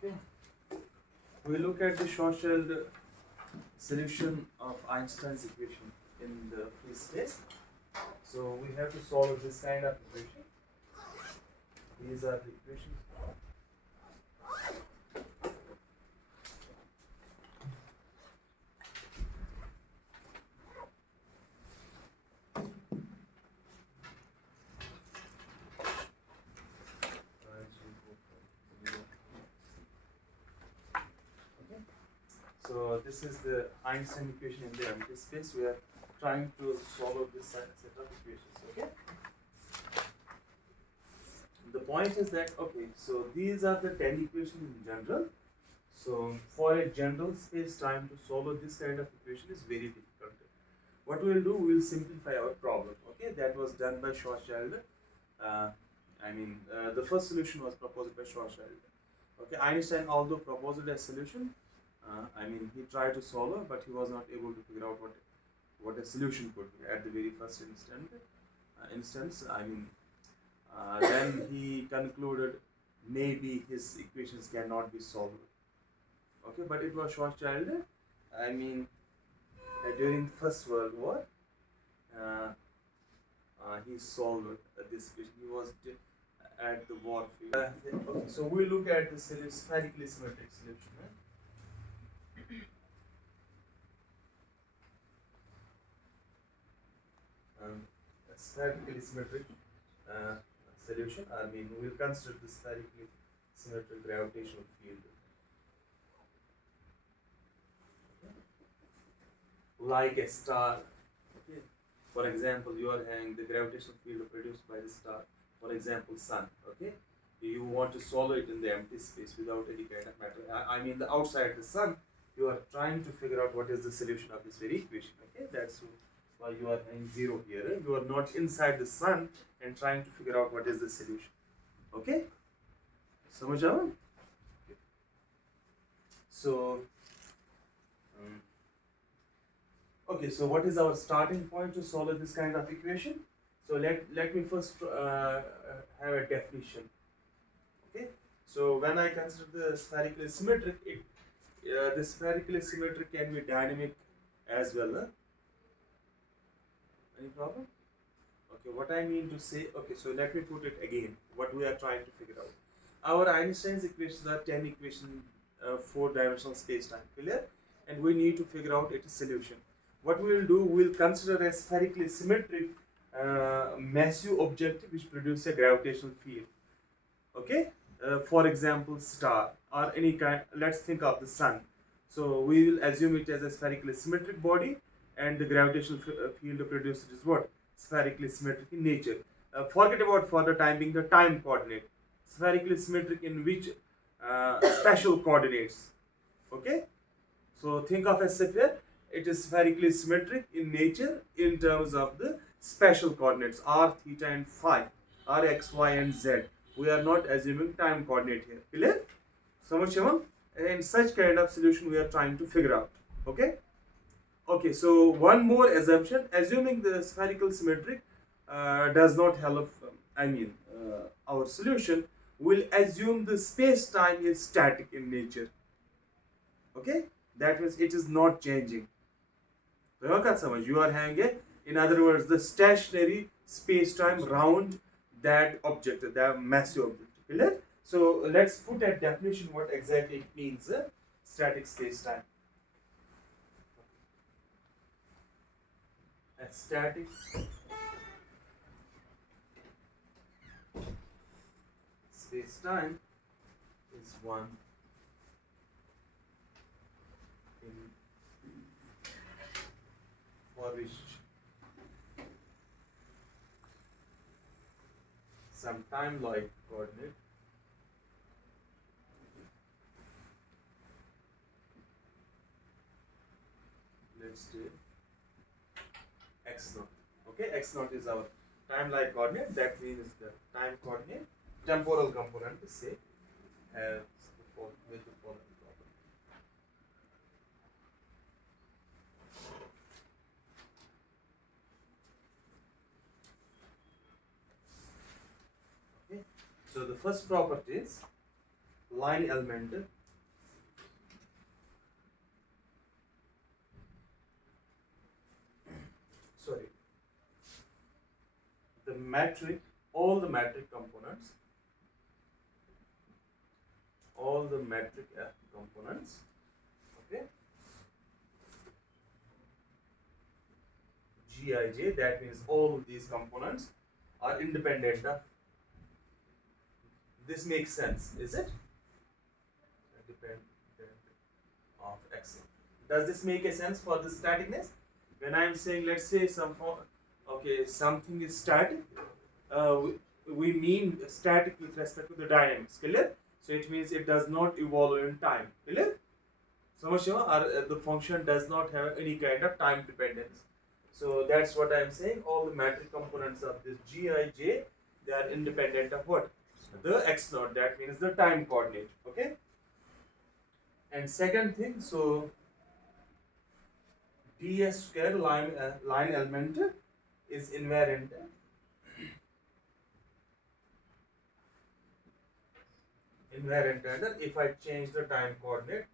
Okay, we look at the Schwarzschild solution of Einstein's equation in the free space. So we have to solve this kind of equation. These are the equations. So this is the Einstein equation in the empty space. We are trying to solve this set of equations. Okay. The point is that so these are the 10 equations in general. So for a general space-time to solve this kind of equation is very difficult. What we will do, we will simplify our problem. Okay, that was done by Schwarzschild. The first solution was proposed by Schwarzschild. Okay, Einstein although proposed a solution, he tried to solve it, but he was not able to figure out what a solution could be at the very first instance. Then he concluded maybe his equations cannot be solved. Okay, but it was Schwarzschild. During First World War, he solved this equation. He was at the war field. Okay, so we look at the spherically symmetric solution. Spherically symmetric solution. We will consider the spherically symmetric gravitational field. Like a star. Okay. For example, you are having the gravitational field produced by the star. For example, sun. Okay. You want to solve it in the empty space without any kind of matter. The outside the sun. You are trying to figure out what is the solution of this very equation. Okay. That's why you are having 0 here. You are not inside the sun and trying to figure out what is the solution. Okay. समझ आया? So. Okay, so what is our starting point to solve this kind of equation? So let me first have a definition. Okay, so when I consider the spherically symmetric, the spherically symmetric can be dynamic as well. Any problem? Okay, what I mean to say, okay, so let me put it again, what we are trying to figure out. Our Einstein's equations are 10 equations, 4-dimensional space-time, clear? And we need to figure out its solution. What we will do, we will consider a spherically symmetric massive object which produces a gravitational field. Okay, for example, star or any kind. Let's think of the sun. So we will assume it as a spherically symmetric body, and the gravitational field produced is what? Spherically symmetric in nature. Forget about for the time being the time coordinate. Spherically symmetric in which special coordinates. Okay, so think of a sphere. It is spherically symmetric in nature in terms of the special coordinates r, theta and phi, r, x, y and z. We are not assuming time coordinate here. Clear? Samajh? And such kind of solution we are trying to figure out. Okay? Okay, so one more assumption. Assuming the spherical symmetric does not help, our solution, will assume the space-time is static in nature. Okay? That means it is not changing. You are having in other words, the stationary space-time round that object, that massive object. Clear? So let's put a definition what exactly it means, static space-time. A static space-time is one for which some time-like coordinate let's say x0. Okay, x0 is our time-like coordinate. That means the time coordinate, temporal component is say has with the following problem. Okay, so the first property is line element, sorry, the metric, all the metric components, all the metric components, okay, Gij, that means all these components are independent of, this makes sense, is it? Independent of x. Does this make a sense for the staticness? When I am saying, let's say something is static, we mean static with respect to the dynamics, clear? So it means it does not evolve in time, clear? The function does not have any kind of time dependence. So that's what I am saying. All the metric components of this Gij, they are independent of what? The x0, that means the time coordinate, okay? And second thing, so ds square line element is invariant. Invariant if I change the time coordinate,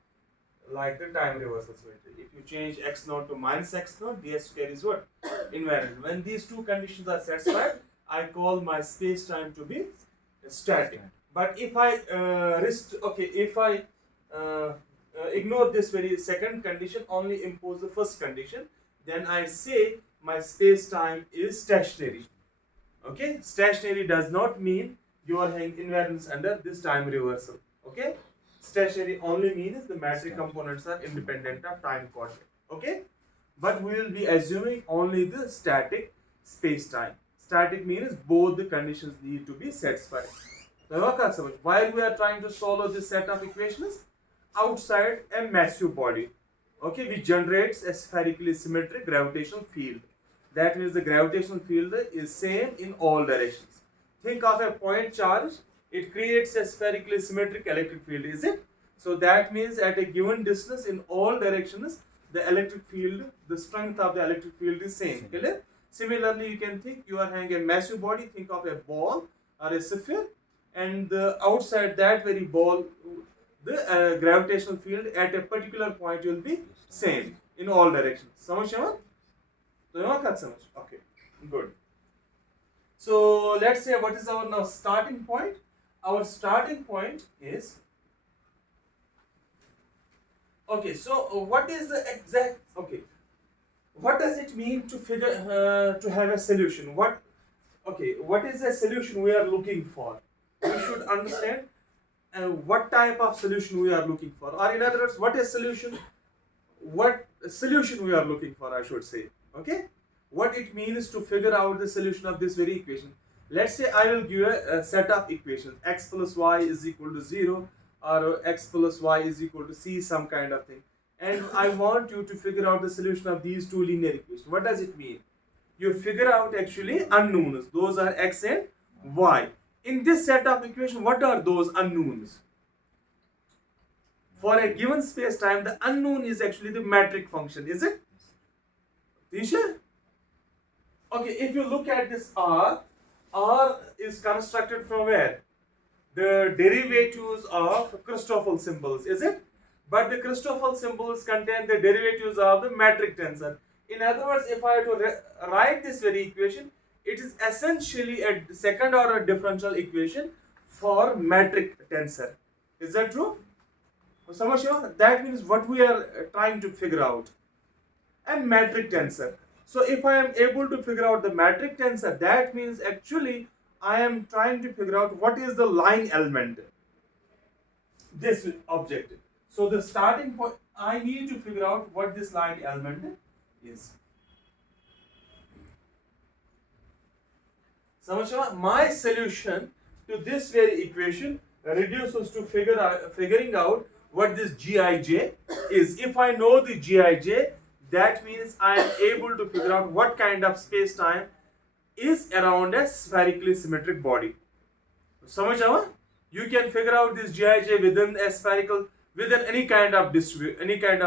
like the time reversal symmetry. If you change x0 to minus x0, ds square is what? Invariant. When these two conditions are satisfied, I call my space time to be static. But if I ignore this very second condition, only impose the first condition, then I say my space time is stationary. Okay, stationary does not mean you are having invariance under this time reversal. Okay, stationary only means the metric components are independent of time coordinate. Okay, but we will be assuming only the static space time. Static means both the conditions need to be satisfied. While we are trying to solve this set of equations, outside a massive body, okay, which generates a spherically symmetric gravitational field. That means the gravitational field is same in all directions. Think of a point charge, it creates a spherically symmetric electric field, is it? So that means at a given distance in all directions, the electric field, the strength of the electric field is same. Clear? Similarly, you can think you are having a massive body, think of a ball or a sphere, and outside that very ball, the gravitational field at a particular point will be same in all directions. Samajh? Okay, good. So let's say what is our now starting point? Our starting point is, okay, so what is the exact, okay, what does it mean to figure to have a solution? What is the solution we are looking for? We should understand what type of solution we are looking for, or in other words, what solution we are looking for, I should say. Okay, what it means to figure out the solution of this very equation. Let's say I will give a set of equations, x plus y is equal to 0, or x plus y is equal to c, some kind of thing, and I want you to figure out the solution of these two linear equations. What does it mean? You figure out actually unknowns, those are x and y. In this set of equations, what are those unknowns? For a given space time, the unknown is actually the metric function, is it? Tisha? Okay, if you look at this R is constructed from where? The derivatives of Christoffel symbols, is it? But the Christoffel symbols contain the derivatives of the metric tensor. In other words, if I have to write this very equation, it is essentially a second order differential equation for metric tensor. Is that true? That means what we are trying to figure out. And metric tensor. So if I am able to figure out the metric tensor, that means actually I am trying to figure out what is the line element. This object. So the starting point, I need to figure out what this line element is. My solution to this very equation reduces to figuring out what this Gij is. If I know the Gij, that means I am able to figure out what kind of space-time is around a spherically symmetric body. Samajh? You can figure out this Gij within a spherical, within any kind of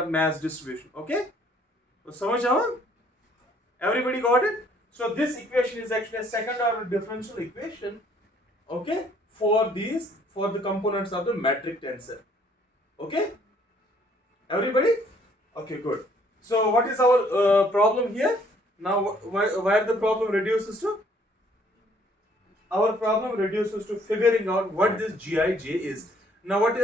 mass distribution. Okay? So Samajh? Everybody got it? So this equation is actually a second order differential equation, okay, for the components of the metric tensor. Okay, everybody? Okay, good. So what is our problem here? Now where the problem reduces to? Our problem reduces to figuring out what this Gij is. Now what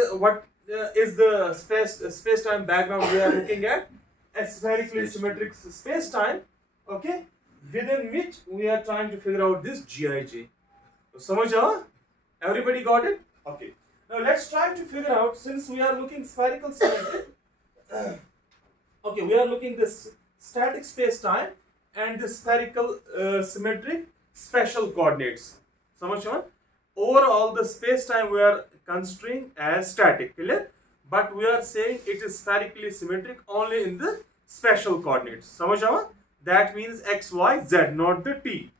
is the space-time background we are looking at? A spherically symmetric space-time, okay, within which we are trying to figure out this Gij. समझ आया? Everybody got it? Okay. Now let's try to figure out, since we are looking spherical symmetry. Okay, we are looking this static space-time and the spherical symmetric special coordinates. समझ आया? Overall, the space-time we are considering as static, clear? But we are saying it is spherically symmetric only in the special coordinates. समझ आया? That means x, y, z, not the t.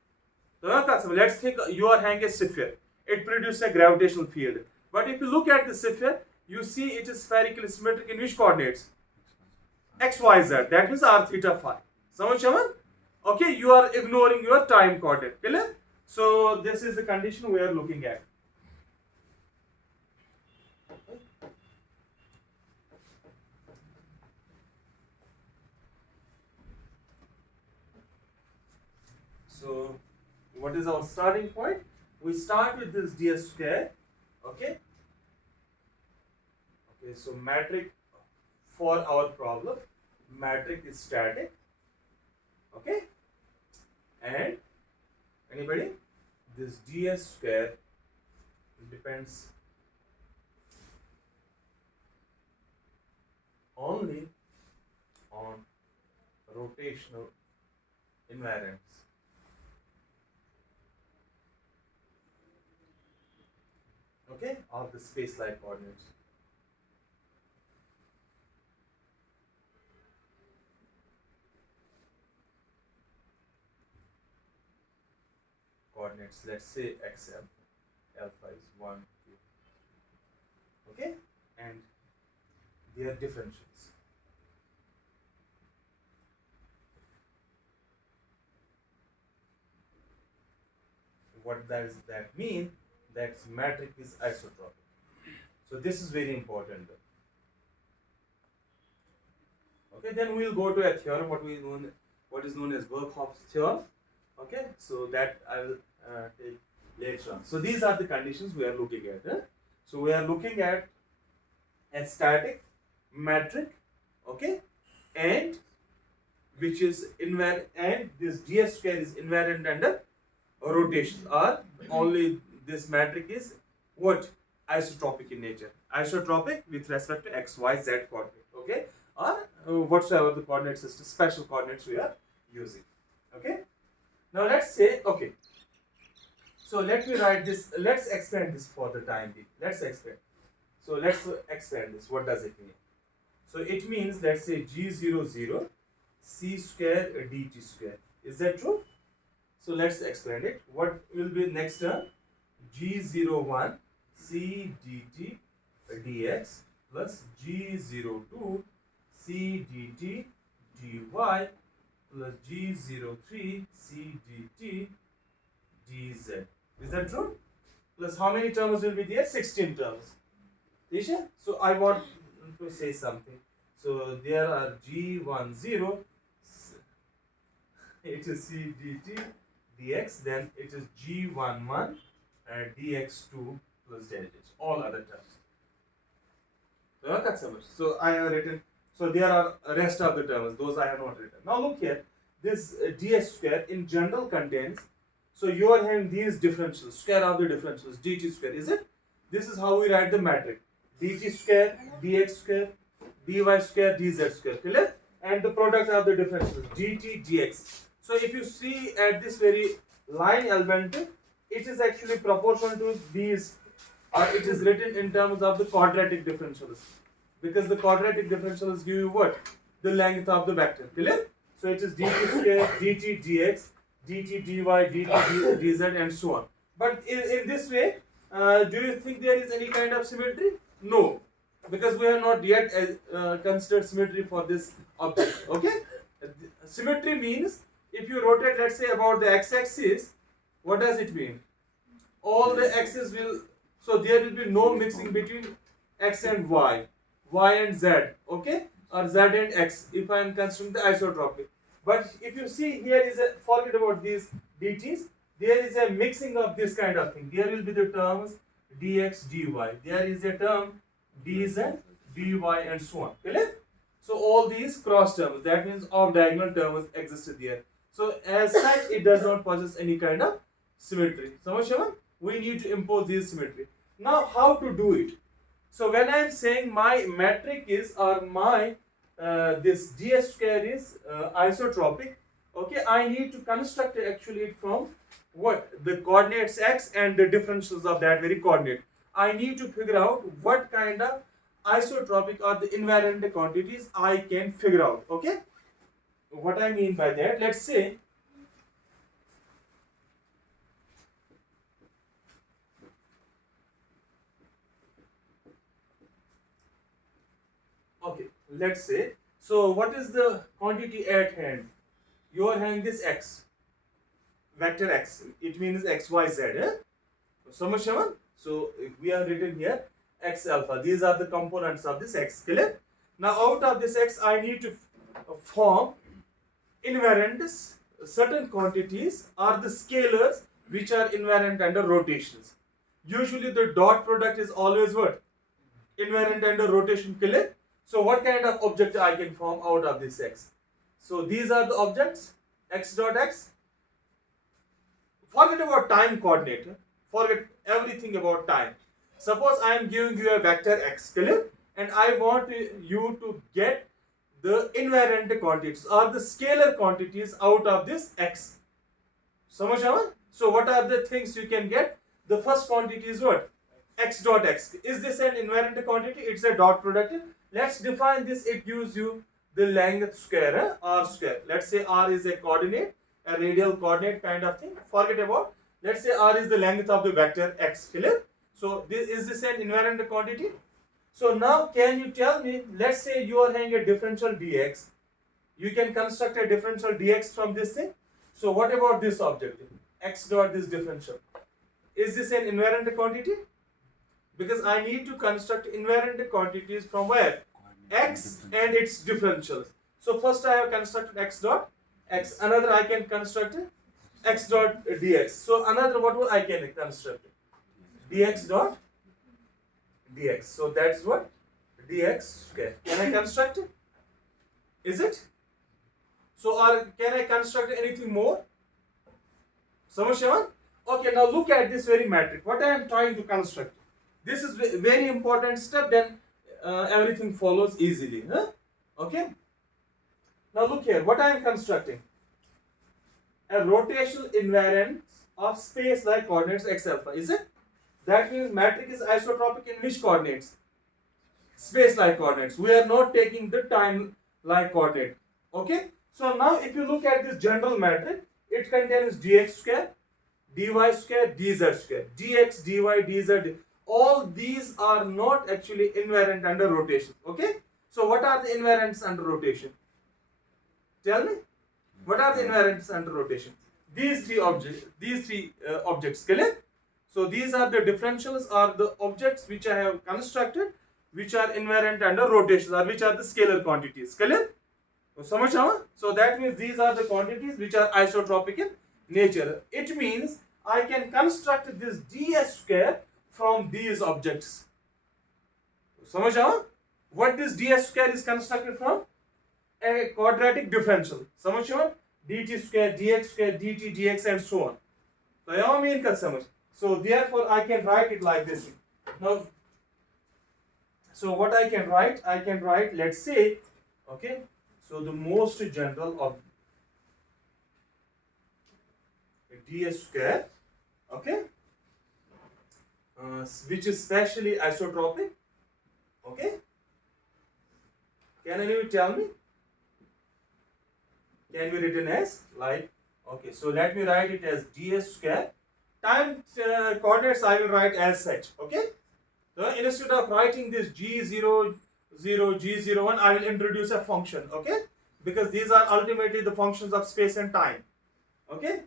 So let's think you are hanging a sphere. It produces a gravitational field. But if you look at the sphere, you see it is spherically symmetric in which coordinates? X, Y, Z. That means r, theta, phi. Okay, you are ignoring your time coordinate. Clear? So this is the condition we are looking at. So what is our starting point? We start with this ds square. Okay. Okay, so metric for our problem, metric is static. Okay. And anybody? This ds square depends only on rotational invariance. Okay, of the space-like coordinates. Coordinates, let's say xm, alpha is 1, 2. Okay, and their differentials. What does that mean? That metric is isotropic. So this is very important. Okay, then we will go to a theorem, what is known as Birkhoff's theorem. Okay, so that I will take later on. So these are the conditions we are looking at. So we are looking at a static metric, okay, and which is invariant, and this ds square is invariant under rotation, or only this metric is what? Isotropic in nature. Isotropic with respect to x, y, z coordinate. Okay, or whatsoever the coordinate system, special coordinates we are using. Okay. Now let's say, okay. So let me write this. Let's expand this for the time being. Let's expand. So let's expand this. What does it mean? So it means, let's say g00 c square dt square. Is that true? So let's expand it. What will be next term? G01 c dt dx plus G02 c dt dy plus G03 c dt dz. Is that true? Plus how many terms will be there? 16 terms. Isha? So I want to say something. So there are G10, it is c dt dx, then it is G11 dx2 plus delta h, all other terms. That's so much. So I have written, so there are rest of the terms, those I have not written. Now look here, this ds square in general contains, so you are having these differentials, square of the differentials, dt square, is it? This is how we write the metric, dt square, dx square, dy square, dz square, clear? And the product of the differentials, dt, dx. So if you see at this very line element, it is actually proportional to these, or it is written in terms of the quadratic differentials, because the quadratic differentials give you what? The length of the vector, clear? So it is dt square, dt dx, dt dy, dt dz, and so on. But in this way, do you think there is any kind of symmetry? No, because we have not yet considered symmetry for this object. Okay, symmetry means if you rotate, let's say, about the x-axis, what does it mean? All the axes will So there will be no mixing between x and y and z, okay, or z and x if I am considering the isotropic. But if you see here is a, forget about these dt's, there is a mixing of this kind of thing. There will be the terms dx dy, there is a term dz dy and so on. Clear? So all these cross terms, that means all diagonal terms existed there. So as such, it does not possess any kind of symmetry. So we need to impose this symmetry. Now how to do it? So when I am saying my metric is, or my this ds square is isotropic, okay, I need to construct actually it from what? The coordinates x and the differentials of that very coordinate. I need to figure out what kind of isotropic or the invariant quantities I can figure out. Okay, what I mean by that, let's say okay, let's say, so what is the quantity at hand? You are having this x, vector x, it means x, y, z. So we have written here x alpha. These are the components of this x. Clear? Now out of this x, I need to form invariants. Certain quantities are the scalars which are invariant under rotations. Usually the dot product is always what? Invariant under rotation. Clear? So what kind of object I can form out of this x? So these are the objects, x dot x. Forget about time coordinate. Forget everything about time. Suppose I am giving you a vector x, clear? And I want you to get the invariant quantities or the scalar quantities out of this x. So what are the things you can get? The first quantity is what? X dot x. Is this an invariant quantity? It's a dot product. Let's define this. It gives you the length square, r square. Let's say r is a coordinate, a radial coordinate kind of thing. Forget about. Let's say r is the length of the vector x. Clear? So is this an invariant quantity? So now can you tell me, let's say you are having a differential dx. You can construct a differential dx from this thing. So what about this object? X dot this differential. Is this an invariant quantity? Because I need to construct invariant quantities from where? X and its differentials. So first I have constructed x dot x. Another I can construct x dot dx. So another what will I can construct? Dx dot dx. So that's what? Dx square. Can I construct it? Is it? So or can I construct anything more? Samashavan? Okay, now look at this very matrix. What I am trying to construct. This is very important step, then everything follows easily. Huh? Okay. Now look here, what I am constructing. A rotational invariant of space-like coordinates x alpha. Is it? That means matrix is isotropic in which coordinates? Space-like coordinates. We are not taking the time-like coordinate. Okay. So now if you look at this general matrix, it contains dx square, dy square, dz square, dx, dy, dz. All these are not actually invariant under rotation. Okay. So what are the invariants under rotation? Tell me. What are the invariants under rotation? These three objects. Clear? So these are the differentials or the objects which I have constructed, which are invariant under rotation, or which are the scalar quantities. Clear? So that means these are the quantities which are isotropic in nature. It means I can construct this ds square from these objects. What this ds square is constructed from? A quadratic differential. dt square, dx square, dt, dx and so on. So therefore I can write it like this. Now, so what I can write, let's say, okay, so the most general of ds square, okay, which is specially isotropic, okay. Can anyone tell me? Can be written as like, okay, so let me write it as ds square. Time coordinates I will write as such, okay. So instead of writing this g00, g01, I will introduce a function, okay, because these are ultimately the functions of space and time, okay.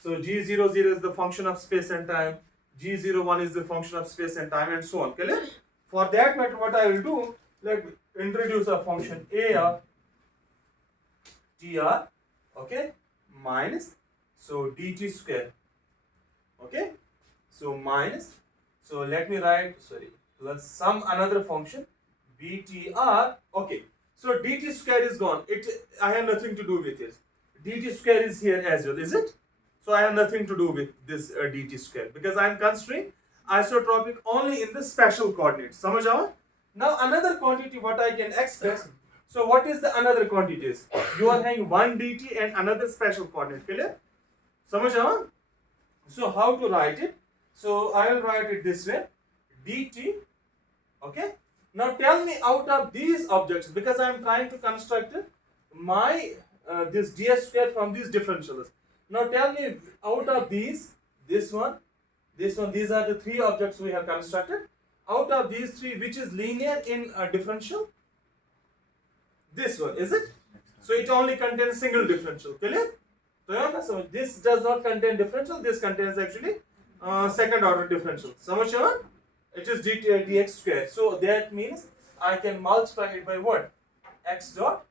So g00 is the function of space and time, G01 is the function of space and time, and so on. Clear? For that matter, what I will do, let me introduce a function AR TR, okay, minus, so dt square, okay, so minus, so let me write, sorry, plus some another function BTR, okay, so dt square is gone, I have nothing to do with it, dt square is here as well, is it? So I have nothing to do with this dt square because I am considering isotropic only in the special coordinates. Samajh aawa? Now another quantity what I can express. So what is the another quantities? You are having one dt and another special coordinate. Clear? Samajh aawa? So how to write it? So I will write it this way: dt. Okay. Now tell me out of these objects, because I am trying to construct my this ds square from these differentials. Now tell me out of these, this one, these are the three objects we have constructed. Out of these three, which is linear in differential? This one, is it? So it only contains single differential. Clear? So this does not contain differential. This contains actually second order differential. Samajh aawa? It is dx square. So that means I can multiply it by what? X dot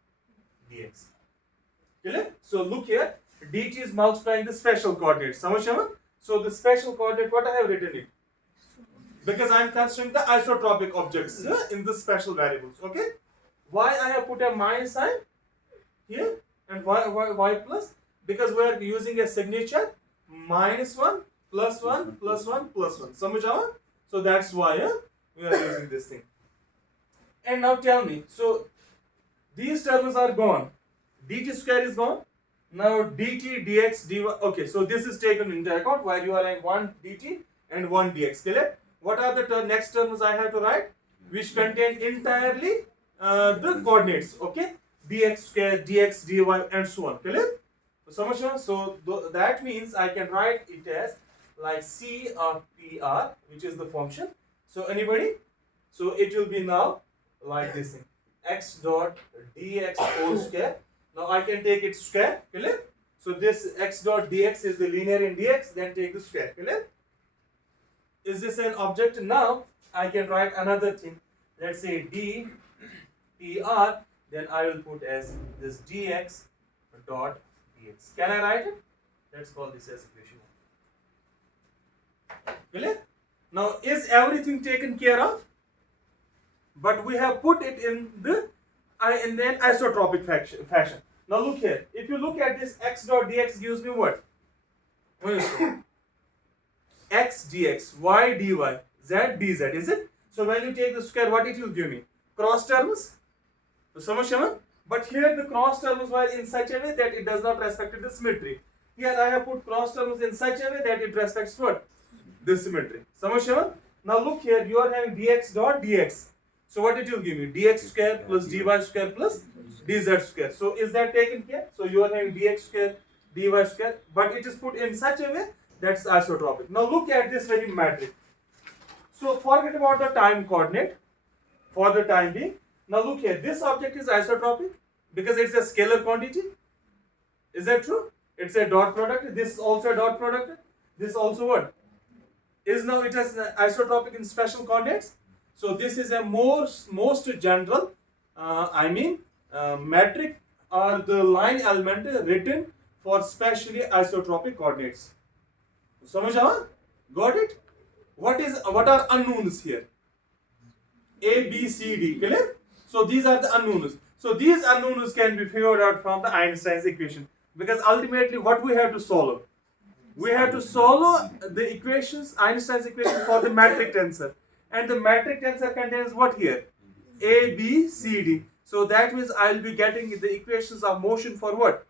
dx. Clear? So look here. dt is multiplying the special coordinates. Samajh aawa? So the special coordinate, what I have written it? Because I am considering the isotropic objects in the special variables. Okay? Why I have put a minus sign here and why plus? Because we are using a signature -1 +1 +1 +1. Samajh aawa? So that's why we are using this thing. And now tell me, so these terms are gone. dt square is gone. Now dt, dx, dy. Okay, so this is taken into account while you are having one dt and one dx. Clear? What are the next terms I have to write? Which contain entirely the coordinates. Okay, dx square, dx, dy, and so on. Clear? So that means I can write it as like C of PR, which is the function. So anybody? So it will be now like this thing: x dot dx whole square. Now I can take it square. Clear? So this x dot dx is the linear in dx. Then take the square. Clear? Is this an object? Now I can write another thing. Let's say d PR. Then I will put as this dx dot dx. Can I write it? Let's call this as equation 1. Clear? Now is everything taken care of? But we have put it in the then isotropic fashion. Now look here. If you look at this, x dot dx gives me what? X dx, y dy, z dz, is it? So when you take the square, what it will give me? Cross terms. So samajh aawa? But here the cross terms were in such a way that it does not respect the symmetry. Here I have put cross terms in such a way that it respects what? The symmetry. Samajh aawa? Now look here, you are having dx dot dx. So what it will give me? Dx square plus dy square plus dz square. So is that taken care? So you are having dx square, dy square, but it is put in such a way that's isotropic. Now look at this very matrix. So forget about the time coordinate for the time being. Now look here, this object is isotropic because it's a scalar quantity. Is that true? It's a dot product. This is also a dot product. This also what? Is now it has isotropic in special coordinates. So this is a most general, metric or the line element written for specially isotropic coordinates. Samajh aawa? Got it? What are unknowns here? A, B, C, D. Clear? So these are the unknowns. So these unknowns can be figured out from the Einstein's equation. Because ultimately what we have to solve? We have to solve the equations, Einstein's equation for the metric tensor. And the metric tensor contains what here? A, B, C, D. So that means I will be getting the equations of motion for what?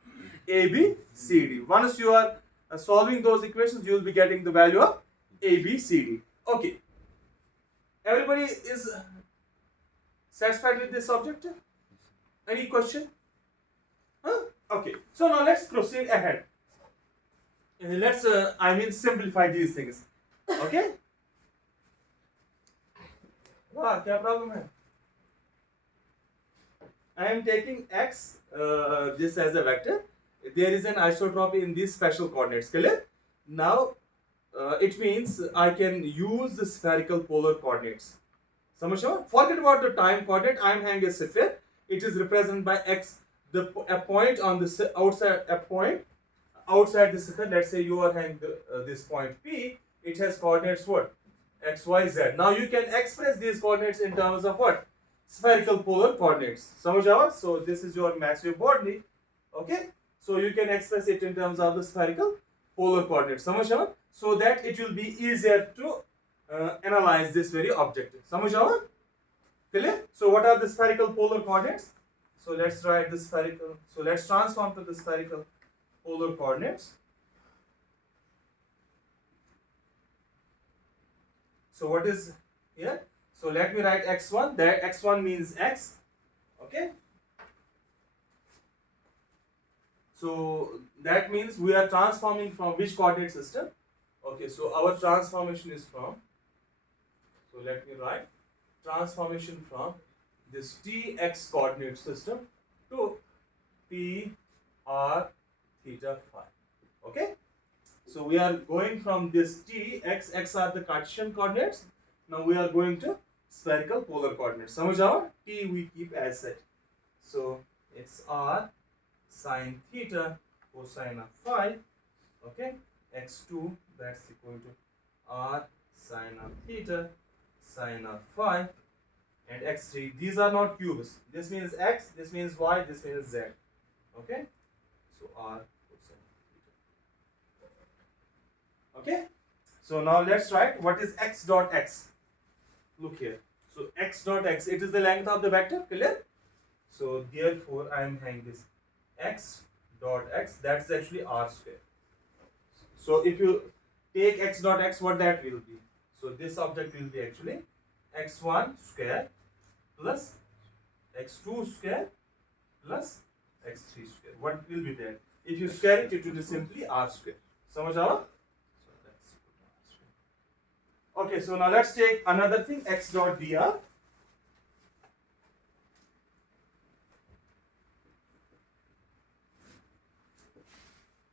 A, B, C, D. Once you are solving those equations, you will be getting the value of A, B, C, D. Okay. Everybody is satisfied with this object? Any question? Huh? Okay. So now let's proceed ahead. Let's simplify these things. Okay? Wow, क्या problem है? I am taking x this as a vector. There is an isotropy in these special coordinates. Clear? Now it means I can use the spherical polar coordinates. समझो? Forget about the time coordinate. I am having a sphere. It is represented by x. A point on the outside, a point outside the sphere. Let's say you are having this point P. It has coordinates what? X, Y, Z. Now you can express these coordinates in terms of what? Spherical polar coordinates. समझ? So this is your massive body. Okay? So you can express it in terms of the spherical polar coordinates. समझ? So that it will be easier to analyze this very object. समझ? Clear? So what are the spherical polar coordinates? So let's write the spherical. So let's transform to the spherical polar coordinates. So what is here? So let me write x1. That x1 means x. Okay. So that means we are transforming from which coordinate system? Okay. So our transformation is from. So let me write transformation from this tx coordinate system to p r theta phi. Okay. So we are going from this t, x are the Cartesian coordinates. Now we are going to spherical polar coordinates. समझ आओ? T we keep as such. So it's r sine theta cosine of phi. Okay. x2 that's equal to r sine of theta sine of phi. And x3, these are not cubes. This means x, this means y, this means z. Okay. So r. Okay, so now let's write what is x dot x. Look here. So x dot x, it is the length of the vector, clear? So therefore I am having this x dot x, that's actually r square. So if you take x dot x, what that will be? So this object will be actually x1 square plus x2 square plus x3 square. What will be there? If you square it, it will be simply r square. समझ आओ? Okay, so now let's take another thing, x dot dr.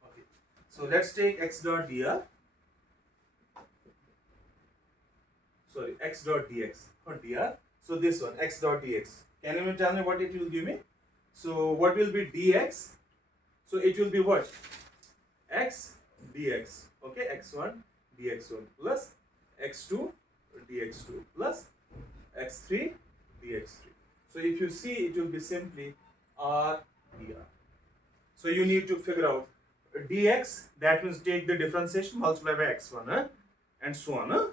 Okay, so let's take x dot dr. Sorry, x dot dx, not dr. So this one, x dot dx. Can you tell me what it will give me? So what will be dx? So it will be what? X dx. Okay, x1 dx1 plus x2 dx2 plus x3 dx3. So if you see, it will be simply r dr. So you need to figure out dx, that means take the differentiation, multiply by x1 and so on.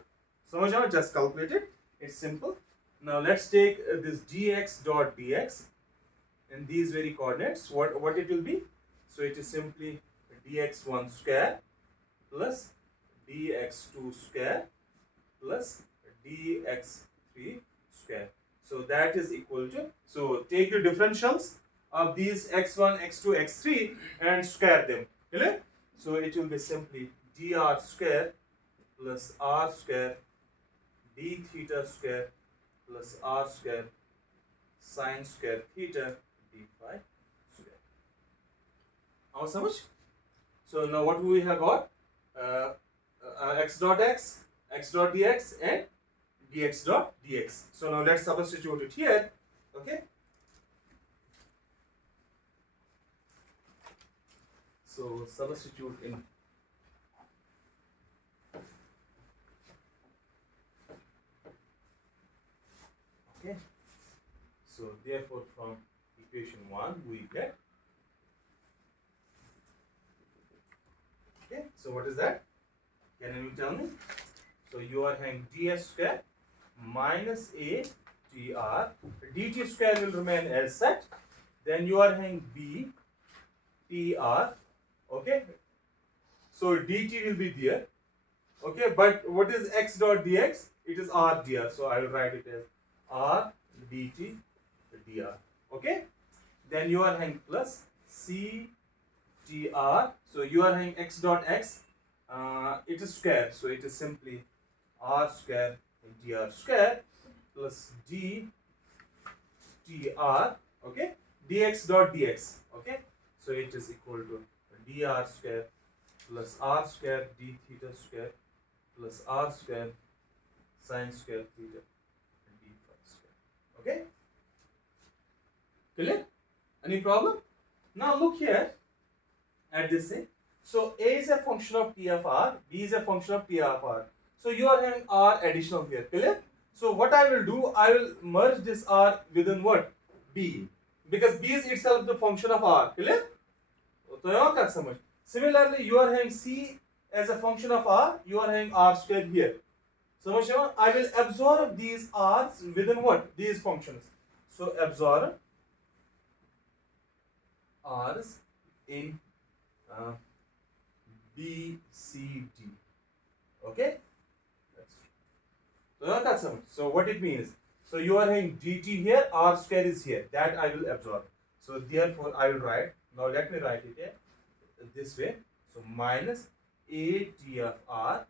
समझ आओ? Just calculate it. It's simple. Now let's take this dx dot dx and these very coordinates. What it will be? So it is simply dx1 square plus dx2 square plus dx3 square. So that is equal to, so take the differentials of these x1, x2, x3 and square them. Clear? So it will be simply dr square plus r square d theta square plus r square sine square theta d phi square. How much? So now what we have got? X dot x, x dot dx and dx dot dx. So now let's substitute it here. Okay. So substitute in. Okay. So therefore from equation 1 we get. Okay. So what is that? Can you tell me? So you are having ds square minus a dr. dt square will remain as such. Then you are having b tr. Okay. So dt will be there. Okay. But what is x dot dx? It is r dr. So I will write it as r dt dr. Okay. Then you are having plus c tr. So you are having x dot x. It is square, so it is simply r square dr square plus d tr. Okay, dx dot dx. Okay, so it is equal to dr square plus r square d theta square plus r square sine square theta d phi square. Okay? Clear? Any problem? Now look here at this thing. So A is a function of T of R, B is a function of T of R. So you are having R additional here. Clear? So what I will do, I will merge this R within what? B. Because B is itself the function of R. Clear? Similarly, you are having C as a function of R, you are having R square here. So I will absorb these R's within what? These functions. So absorb R's in B, C, D. Okay? So what it means? So you are having dt here, R square is here. That I will absorb. So therefore I will write. Now let me write it here this way. So minus a t of r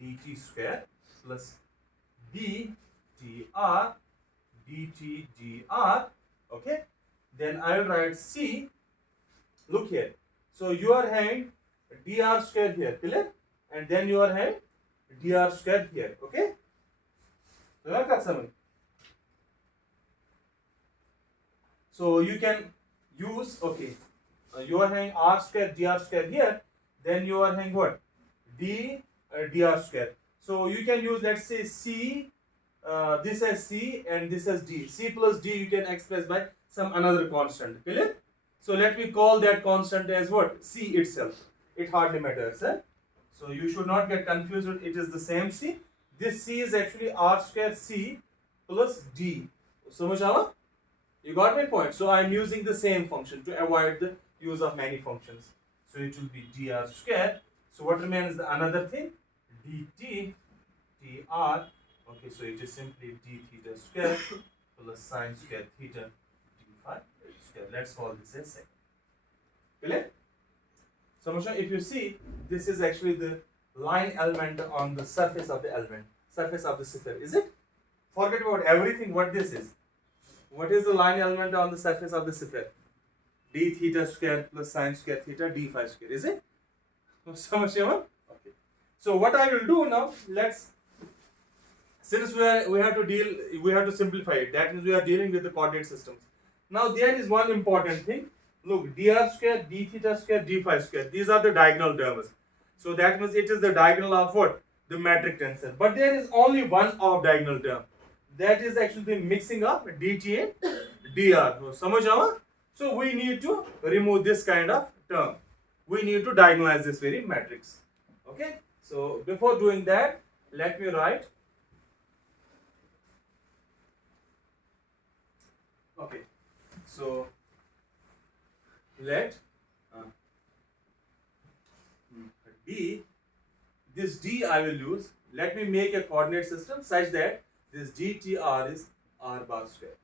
dt square plus b t r dt dr. Okay? Then I will write c. Look here. So you are having dr square here, clear? And then you are having dr square here. Okay? So you can use, okay, you are having r square dr square here, then you are having what? Dr square. So you can use, let's say, c, this as c and this as d. C plus d you can express by some another constant. Clear? So let me call that constant as what? C itself. It hardly matters. So you should not get confused. It is the same c. This c is actually r square c plus d. So you got my point. So I am using the same function to avoid the use of many functions. So it will be dr square. So what remains the another thing? dt dr. Okay, so it is simply d theta square plus sine square theta d phi square. Let's call this as second. Clear? So if you see, this is actually the line element on the surface of the element, surface of the sphere. Is it? Forget about everything what this is. What is the line element on the surface of the sphere? D theta square plus sine square theta d phi square. Is it? Okay. So what I will do now, since we have to simplify it. That means we are dealing with the coordinate systems. Now there is one important thing. Look, dr square, d theta square, d phi square. These are the diagonal terms. So that means it is the diagonal of what? The metric tensor. But there is only one off diagonal term. That is actually the mixing of dt and dr. So we need to remove this kind of term. We need to diagonalize this very matrix. Okay. So before doing that, let me write. Okay. So let d, this d I will use. Let me make a coordinate system such that this dtr is r bar square.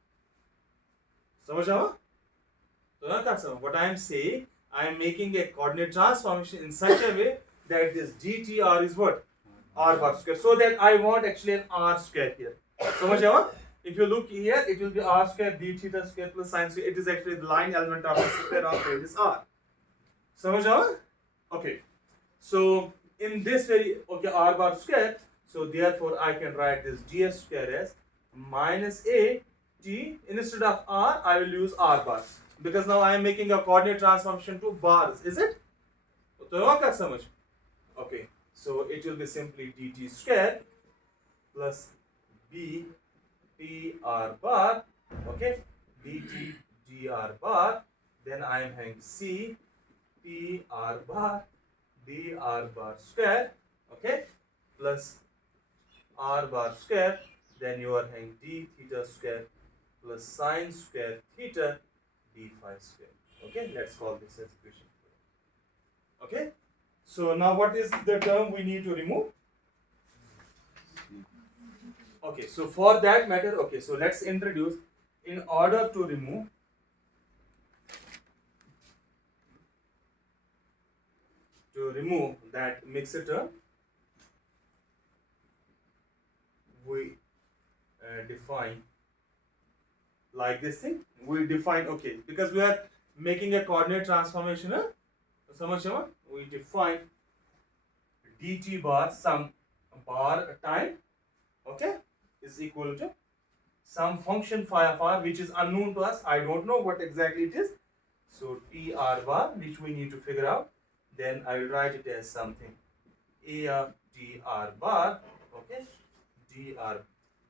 What I am saying, I am making a coordinate transformation in such a way that this dtr is what? R bar square. So that I want actually an r square here. If you look here, it will be r square d theta square plus sine square. It is actually the line element of the square of this r. Okay. So in this very, okay, r bar square. So therefore I can write this ds square as minus a t. Instead of r, I will use r bar. Because now I am making a coordinate transformation to bars. Is it? Okay. So it will be simply dt square plus b t r bar, okay, dt dr bar, then I am having c t r bar dr bar square, okay, plus r bar square, then you are having d theta square plus sine square theta d phi square. Okay, let's call this as equation. Okay, so now what is the term we need to remove? Okay, so for that matter, okay, so let's introduce, in order to remove that mixed term, we define like this thing. We define, okay, because we are making a coordinate transformation, we define dt bar sum bar time, okay, is equal to some function phi of r which is unknown to us. I don't know what exactly it is. So t r bar, which we need to figure out. Then I will write it as something a of t r bar, okay, dr,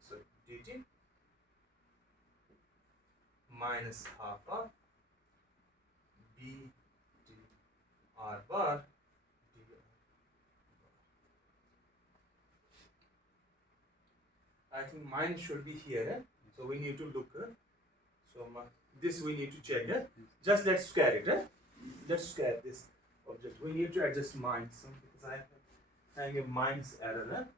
sorry, dt minus half of b t r bar. I think mine should be here, eh? So we need to look. So this we need to check. Just let's square it. Let's square this object. We need to adjust mine because I am having a minus error.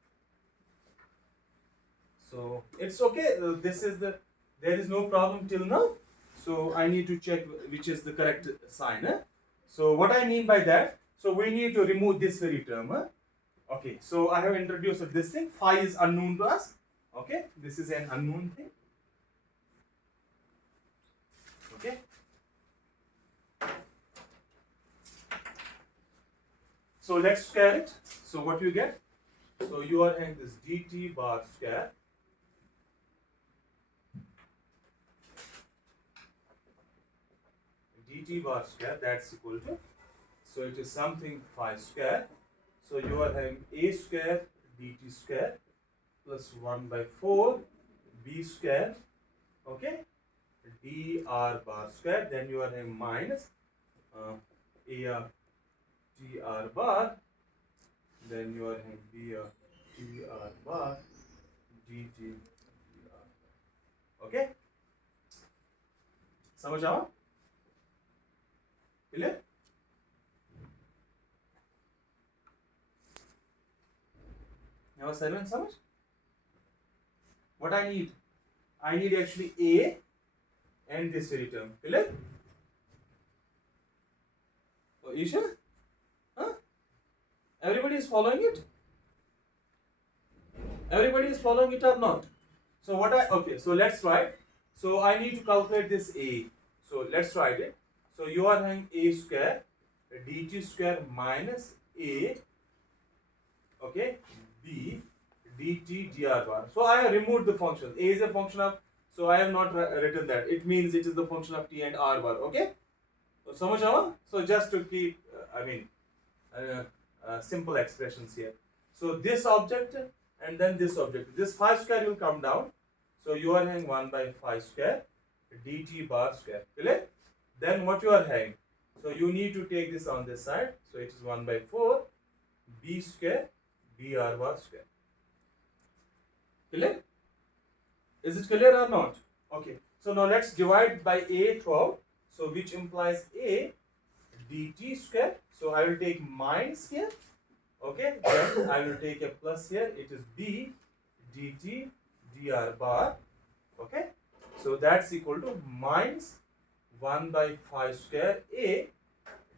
So it's okay. This is the, there is no problem till now. So I need to check which is the correct sign. So what I mean by that, so we need to remove this very term. Okay, so I have introduced this thing. Phi is unknown to us. Okay, this is an unknown thing. Okay. So let's square it. So what you get? So you are having this dt bar square that's equal to, so it is something phi square. So you are having a square dt square plus 1 by 4 b square, okay, dr bar square. Then you are having minus a of dr bar, then you are having b of dr bar dt dr. Okay, समझ आवा? Clear? Now everyone समझ? What I need? I need actually a and this very term. Clear? Oh, Isha? Huh? Everybody is following it? Everybody is following it or not? So what okay, so let's write. So I need to calculate this a. So let's write it. So you are having a square dt square minus a, okay, b dt dr bar. So I have removed the function. A is a function of, so I have not written that. It means it is the function of t and r bar. Okay. So समझ आवा? So just to keep, simple expressions here. So this object and then this object. This phi square will come down. So you are having 1 by phi square dt bar square. Clear? Then what you are having? So you need to take this on this side. So it is 1 by 4 b square br bar square. Clear? Is it clear or not? Okay. So now let's divide by a throughout. So which implies a dt square. So I will take minus here. Okay. Then I will take a plus here. It is b dt dr bar. Okay. So that's equal to minus 1 by phi square a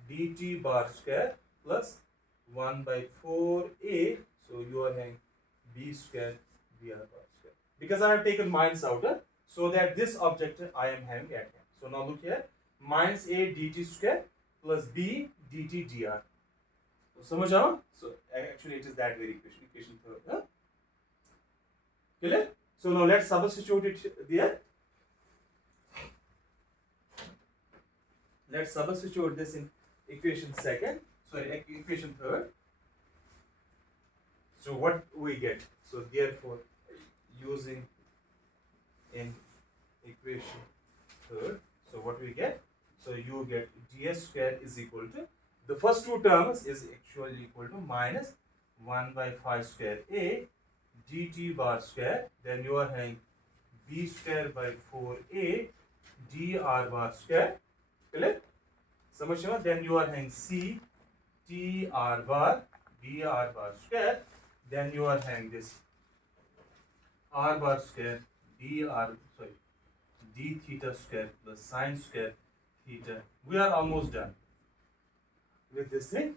dt bar square plus 1 by 4a. So you are having b square dr bar square. Because I have taken minus out, so that this object I am having at hand. So now look here, minus a dt square plus b dt dr. So समझ आओ? So actually it is that very equation third. Huh? Clear? So now let's substitute it there. Let's substitute this in equation second. Sorry, equation third. So what we get? So therefore, using in equation third, so what we get? So you get ds square is equal to, the first two terms is actually equal to minus 1 by phi square a dt bar square. Then you are having b square by 4a dr bar square. Clear? समझ? Then you are having c t r bar dr bar square. Then you are having this r bar square d theta square plus sine square theta. We are almost done with this thing.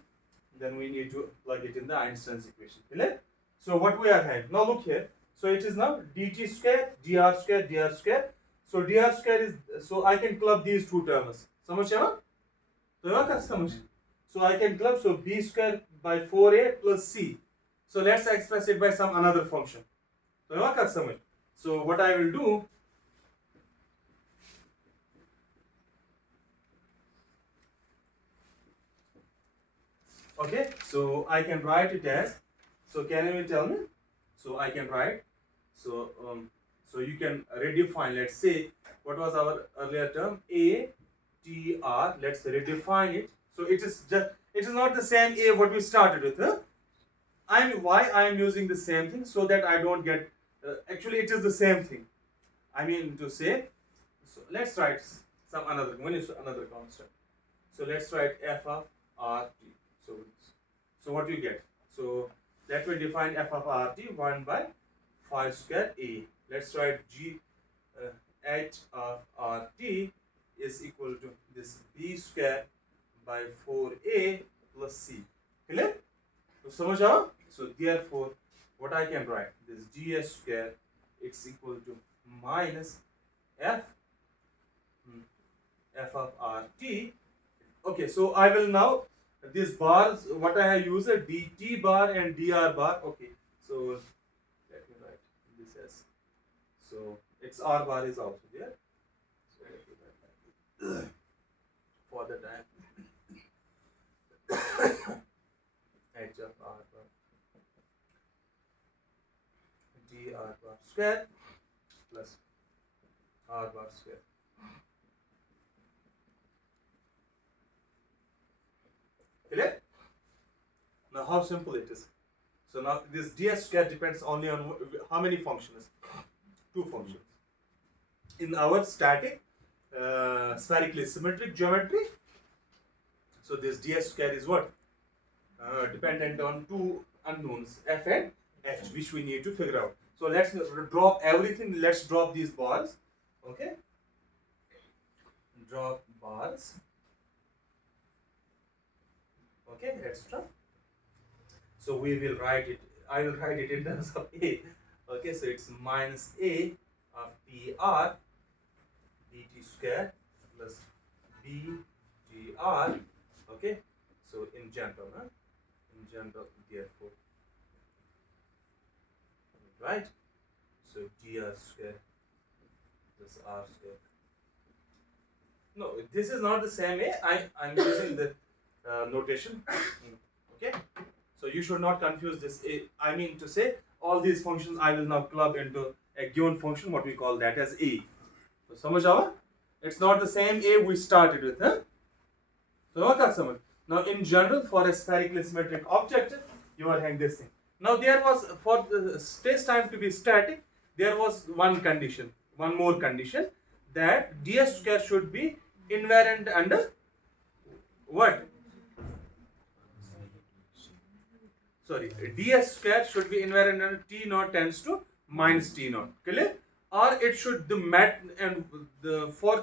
Then we need to plug it in the Einstein's equation. Clear? So what we are having now, look here. So it is now dt square dr square dr square. So dr square is, so I can club these two terms. समझ आया? तो यहाँ का समझ. So I can club, so b square by 4a plus c. So let's express it by some another function. So what I will do, okay, so I can write it as, so can you tell me? So I can write, so so you can redefine, let's say, what was our earlier term? A, T, R, let's redefine it. So it is not the same A what we started with, huh? Why I am using the same thing, so that I don't get, actually it is the same thing. I mean to say, so let's write some another constant. So let's write f of rt. So what you get? So let me define f of rt 1 by 5 square a. Let's write g h of rt is equal to this b square by 4a plus c. Clear? So समझ आओ? So therefore, what I can write, this ds square, it's equal to minus f of rt. Okay, so I will now, these bars, what I have used, dt bar and dr bar. Okay, so let me write this as, so its r bar is also there. So let me write like this for the time. H of r bar dr bar square plus r bar square. Clear? Now how simple it is. So now this ds square depends only on how many functions? Two functions. In our static spherically symmetric geometry, so this ds square is what? Dependent on two unknowns, f and h, which we need to figure out. So let's drop everything. Let's drop these bars. Okay? Drop bars. Okay, extra. So we will write it, I will write it in terms of a. Okay, so it's minus a of dr dt square plus b dr. Okay, so in general, therefore, right? So dr square plus r square. No, this is not the same a. I'm using the notation. Okay, so you should not confuse this. I mean to say, all these functions I will now club into a given function, what we call that as a. So samajh aawa? It's not the same a we started with, huh? So what that samajh? Now in general, for a spherically symmetric object, you are having this thing. Now there was, for the space-time to be static, there was one condition, one more condition, that ds square should be invariant under what? Sorry, ds square should be invariant under t naught tends to minus t naught. Clear? Or it should the mat and the for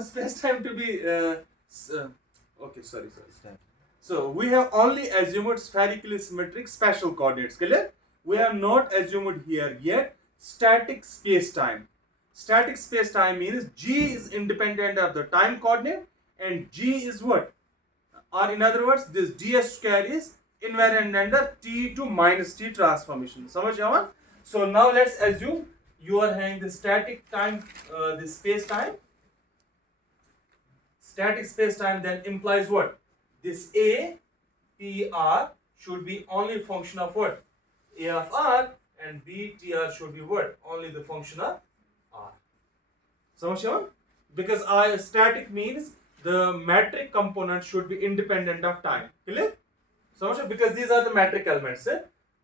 space time to be okay. Sorry. So we have only assumed spherically symmetric spatial coordinates. Clear? We have not assumed here yet static space time. Static space time means g is independent of the time coordinate and g is what? Or in other words, this ds square is invariant under t to minus t transformation. Samajh aawa? So now let's assume you are having the static time, this space time. Static space time then implies what? This a, p, r should be only function of what? A of r, and b, t, r should be what? Only the function of r. Samajh aawa? Because static means the metric component should be independent of time. Clear? Samajh? Because these are the metric elements.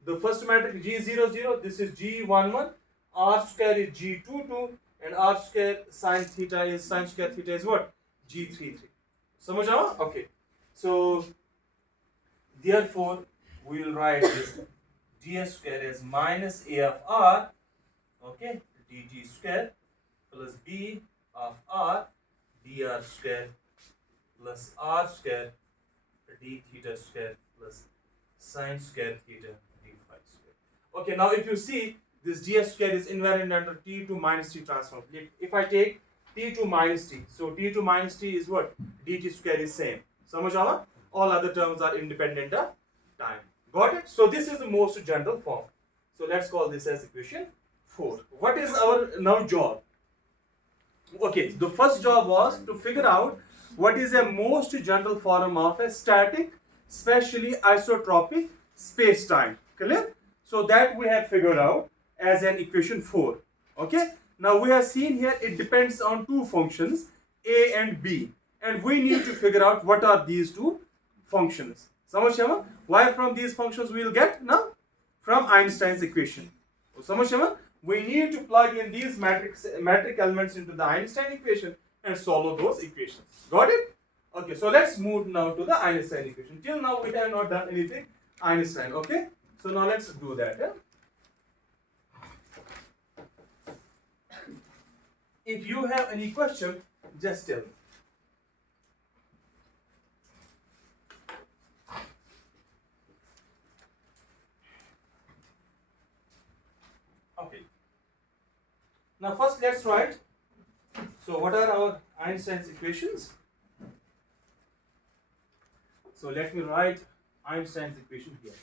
The first metric g00, this is g11, r square is g22, and r square sine square theta is what? G33. Samajh aawa? Okay. So therefore we will write this ds square as minus a of r, okay, dt square plus b of r dr square plus r square d theta square plus sine square theta d phi square. Okay, now if you see, this ds square is invariant under t to minus t transform. If I take t to minus t, so t to minus t is what? Dt square is same. Samajh aawa? All other terms are independent of time. Got it? So this is the most general form. So let's call this as equation 4. What is our now job? Okay, the first job was to figure out what is a most general form of a static, especially isotropic space-time. Clear? So that we have figured out as an equation 4. Okay? Now we have seen here it depends on two functions, a and b. And we need to figure out what are these two functions. Samajh? Why from these functions we will get now? From Einstein's equation. Samajh? We need to plug in these metric elements into the Einstein equation and solve those equations. Got it? Okay, so let's move now to the Einstein equation. Till now we have not done anything Einstein. Okay, so now let's do that. If you have any question, just tell me. Okay. Now first let's write. So what are our Einstein's equations? So let me write Einstein's equation here.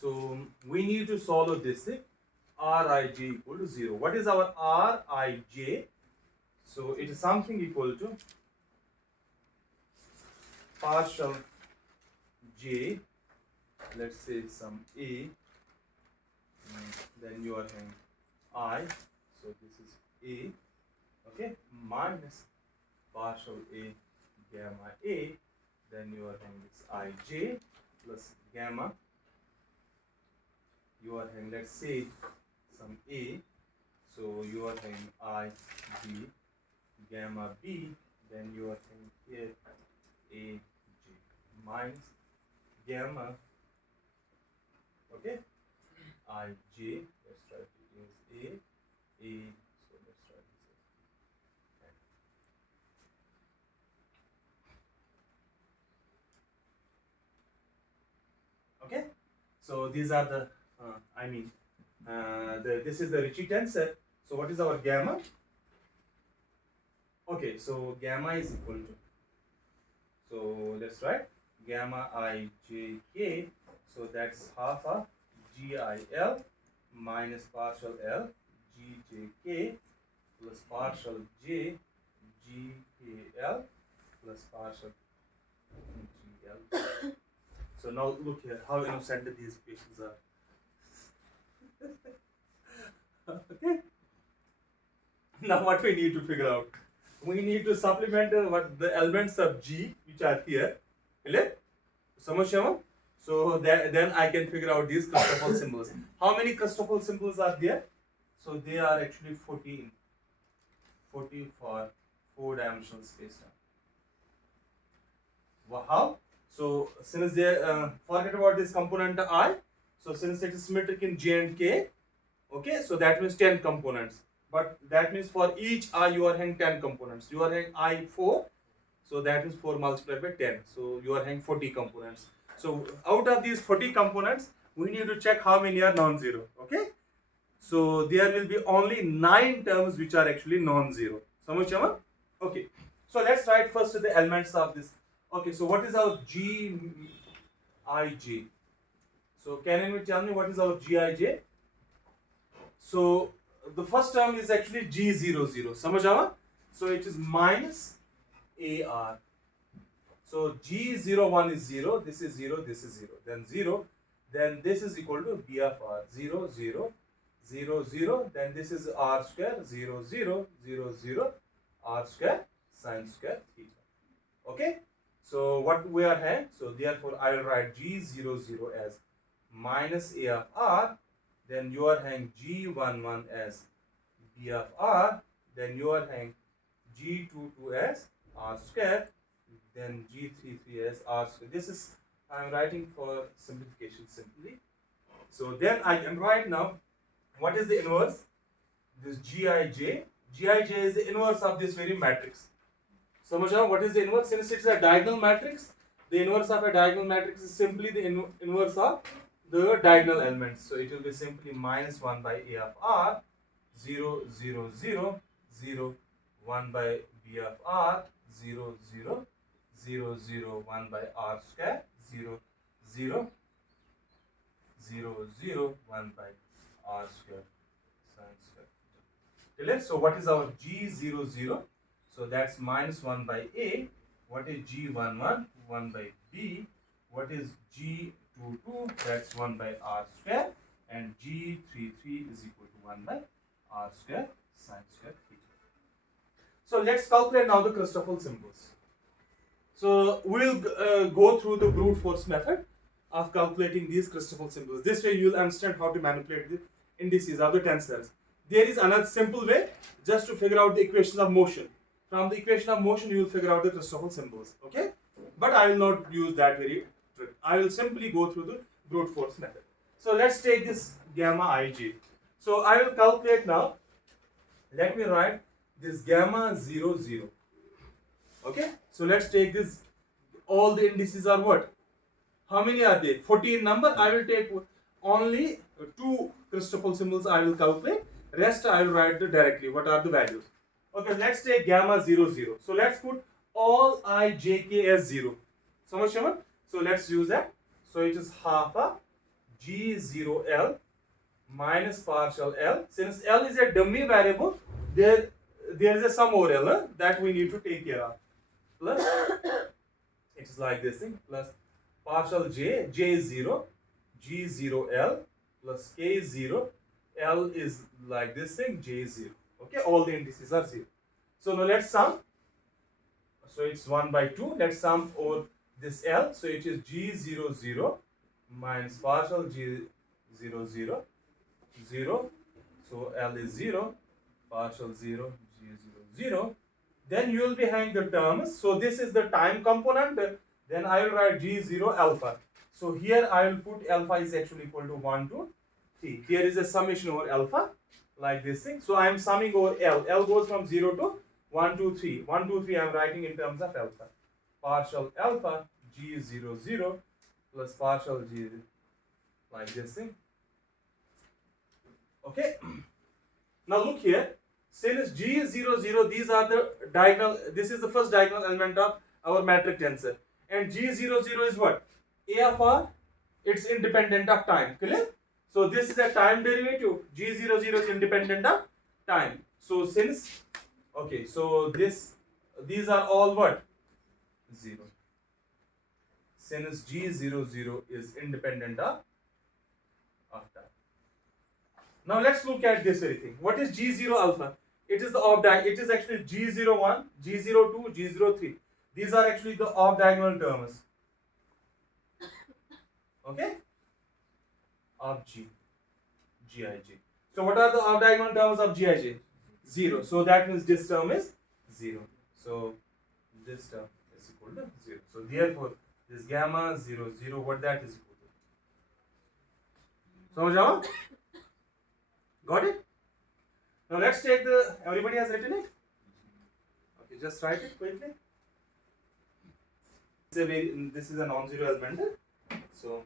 So we need to solve this Rij equal to 0. What is our Rij? So it is something equal to partial j, let's say some a, then you are having I, so this is a, okay, minus partial a gamma a, then you are having this ij plus gamma, you are having, let's say, some a, so you are having I b gamma b, then you are having here a j minus gamma, okay, I j, let's try to use a, so let's try this as okay. So these are the this is the Ricci tensor. So what is our gamma? Okay, so gamma is equal to, so let's write gamma I j k, so that's half of GIL minus partial L GJK plus partial J GKL plus partial GL. So now look here how innocent these equations are. Okay. Now what we need to figure out? We need to supplement what the elements of G which are here. So then I can figure out these Christoffel symbols. How many Christoffel symbols are there? So they are actually 14. 40 for 4-dimensional space-time. How? So since they forget about this component I. So since it is symmetric in J and K, okay, so that means 10 components. But that means for each I you are having 10 components. You are having I 4, so that means 4 multiplied by 10. So you are having 40 components. So out of these 40 components, we need to check how many are non-zero. Okay, so there will be only 9 terms which are actually non-zero. Samajh? Okay, so let's write first the elements of this. Okay, so what is our Gij? So can anyone tell me what is our Gij? So the first term is actually G00. Samajh? So it is minus AR. So G01 is 0, this is 0, this is 0, then 0, then this is equal to B of R, 0, 0, 0, 0, then this is R square, 0, 0, 0, 0, R square, sine square theta. Okay, so what we are having, so therefore I will write G00 as minus A of R, then you are having G11 as B of R, then you are having G22 as R square, then G33 as R square. This is, I am writing for simplification simply. So then I can write now, what is the inverse? This Gij. Gij is the inverse of this very matrix. So what is the inverse? Since it is a diagonal matrix, the inverse of a diagonal matrix is simply the inverse of the diagonal elements. So it will be simply minus 1 by A of R, 0, 0, 0, 0, 1 by B of R, 0, 0, 0, 0, 1 by R square, 0 0 0 0 1 by r square sine square theta. Clear? So what is our G00? So that's minus 1 by A. What is G11? 1 by B. What is G22? That's 1 by r square. And G33 is equal to 1 by r square sine square theta. So let's calculate now the Christoffel symbols. So we'll go through the brute force method of calculating these Christoffel symbols. This way you will understand how to manipulate the indices of the tensors. There is another simple way just to figure out the equation of motion. From the equation of motion you will figure out the Christoffel symbols. Okay? But I will not use that very trick. I will simply go through the brute force method. So let's take this gamma ij. So I will calculate now. Let me write this gamma 0 0. Okay, so let's take this. All the indices are what? How many are they? 14 number. I will take only 2 Christoffel symbols I will calculate. Rest I will write directly. What are the values? Okay, let's take gamma 0 0. So let's put all I j k as 0. So much, Shaman? So let's use that. So it is half of G0L minus partial L. Since L is a dummy variable, there is a sum over L that we need to take care of. Plus, it is like this thing, plus partial J, J0, G0L plus K0, L is like this thing, J0. Okay, all the indices are 0. So now let's sum. So it's 1 by 2. Let's sum over this L. So it is G00 minus partial G00, 0. So L is 0, partial 0, G00. Then you will be having the terms. So this is the time component. Then I will write G0 alpha. So here I will put alpha is actually equal to 1 to 3. Here is a summation over alpha like this thing. So I am summing over L. L goes from 0 to 1, 2, 3. 1, 2, 3 I am writing in terms of alpha. Partial alpha G00 plus partial G like this thing. Okay. Now look here. Since G00, these are the diagonal, this is the first diagonal element of our metric tensor. And G00 is what? A of R, it's independent of time. Clear? So this is a time derivative. G00 is independent of time. So since, okay, so these are all what? 0. Since G00 is independent of time. Now let's look at this very thing. What is G0 alpha? It is the off diagonal. It is actually G01, G02, G03. These are actually the off diagonal terms. Okay? Of Gij. So what are the off diagonal terms of Gij? 0. So that means this term is 0. So this term is equal to 0. So therefore, this gamma 0 0, what that is equal to? Samajh? Got it? Now let's take the, everybody has written it? Okay, just write it quickly. This is a non-zero element. So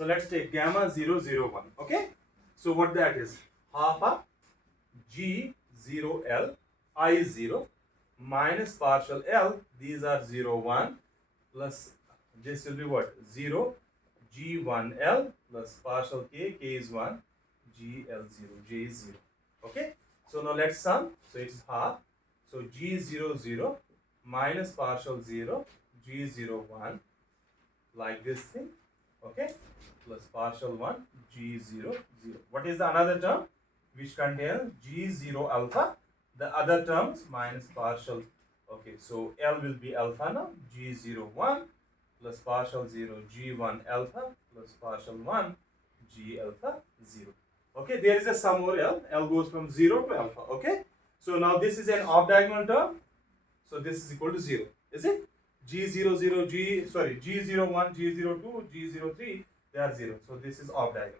let's take gamma 0 0 1. Okay? So what that is? Half of G0L, I is 0, minus partial L, these are 0 1, plus this will be what? 0, G1L plus partial K, K is 1, GL0, J is 0. Okay? So now let's sum. So it is half. So G00 minus partial 0, G01 like this thing. Okay? Plus partial 1, G00. What is the another term? Which contains G0 alpha. The other terms minus partial. Okay, so L will be alpha now. G01 plus partial 0, G1 alpha plus partial 1, G alpha 0. Okay, there is a sum over L. L goes from 0 to alpha. Okay, so now this is an off diagonal term. So this is equal to 0. Is it? G00, G01, G02, G03, they are 0. So this is off diagonal.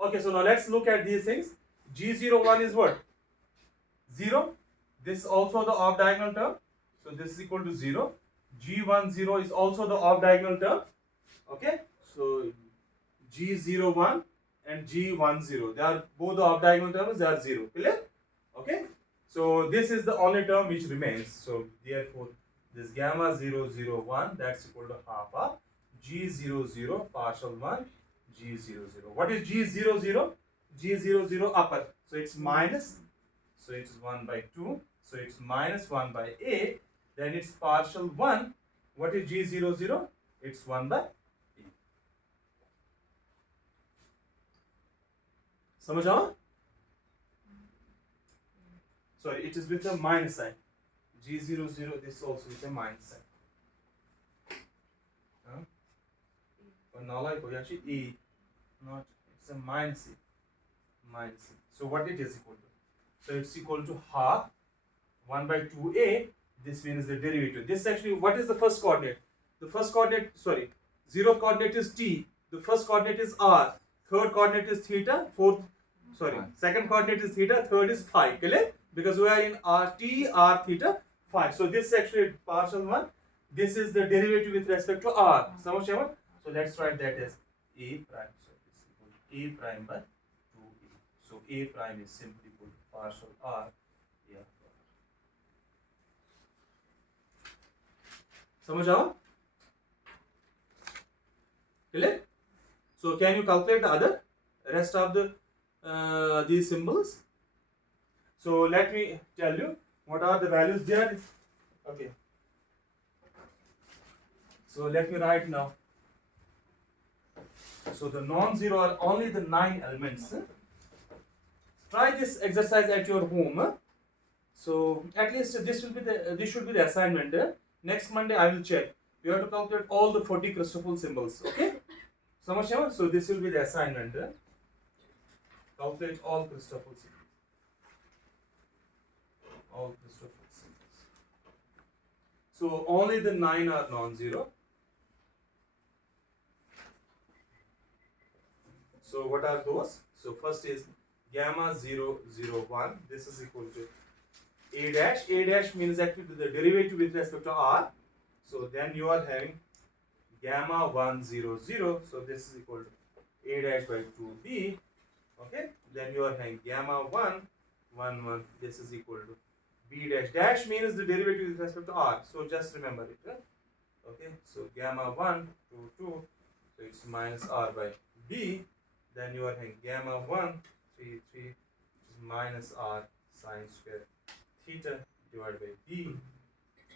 Okay, so now let's look at these things. G01 is what? 0. This is also the off diagonal term. So this is equal to 0. G10 is also the off diagonal term. Okay, so G01 and G10, they are both the off diagonal terms, they are 0. Clear? Okay, so this is the only term which remains. So therefore this gamma 0 0 1, that's equal to half of G 0 0 partial 1 G 0 0. What is G 0 0? G 0 0 upper. So it's minus. So it's 1 by 2. So it's minus 1 by A. Then it's partial 1. What is G 0 0? It's 1 by A. समझ आओ? Sorry, it is with a minus sign. G 0 0, this is also with a minus sign. But now like actually E, not, it's a minus E. Minus E. So what it is equal to? So it's equal to half 1 by 2A. This means the derivative. This actually, what is the first coordinate? The first coordinate, sorry, 0 coordinate is T. The first coordinate is R. Third coordinate is theta. Second coordinate is theta. Third is phi. Clear? Because we are in R, T, R, theta, phi. So this is actually partial 1. This is the derivative with respect to R. So let's write that as A prime. So this is equal to A prime by 2A. So A prime is simply equal to partial R. Yeah. समझ आओ? Clear? So can you calculate the other rest of the these symbols? So let me tell you what are the values there. Okay. So let me write now. So the non-zero are only the 9 elements. Try this exercise at your home. So at least this should be the assignment. Next Monday I will check. You have to calculate all the 40 Christoffel symbols. Okay? So this will be the assignment. Calculate all Christoffel symbols. All Christoffel symbols. So only the 9 are non-zero. So what are those? So first is gamma 0 0 1. This is equal to A dash. A dash means actually the derivative with respect to R. So then you are having gamma 1 0 0. So this is equal to A dash by 2B. Okay. Then you are having gamma 1 1 1. This is equal to B dash. Dash means the derivative with respect to R. So just remember it. Right? Okay. So gamma 1 2 2. So it's minus R by B. Then you are having gamma 1 3 3, which is minus R sine square theta divided by B.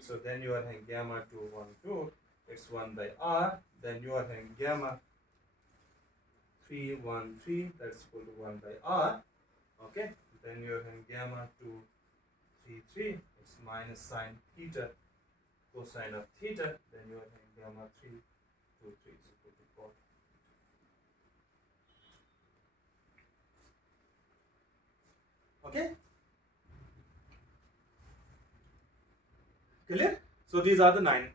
So then you are having gamma 2 1 2, it's 1 by R. Then you are having gamma 3 1 3, that's equal to 1 by R. Okay. Then you are having gamma 2 3 3, it's minus sine theta cosine of theta. Then you are having gamma 3 2 3 is equal to 4. Okay. Clear? So these are the 9.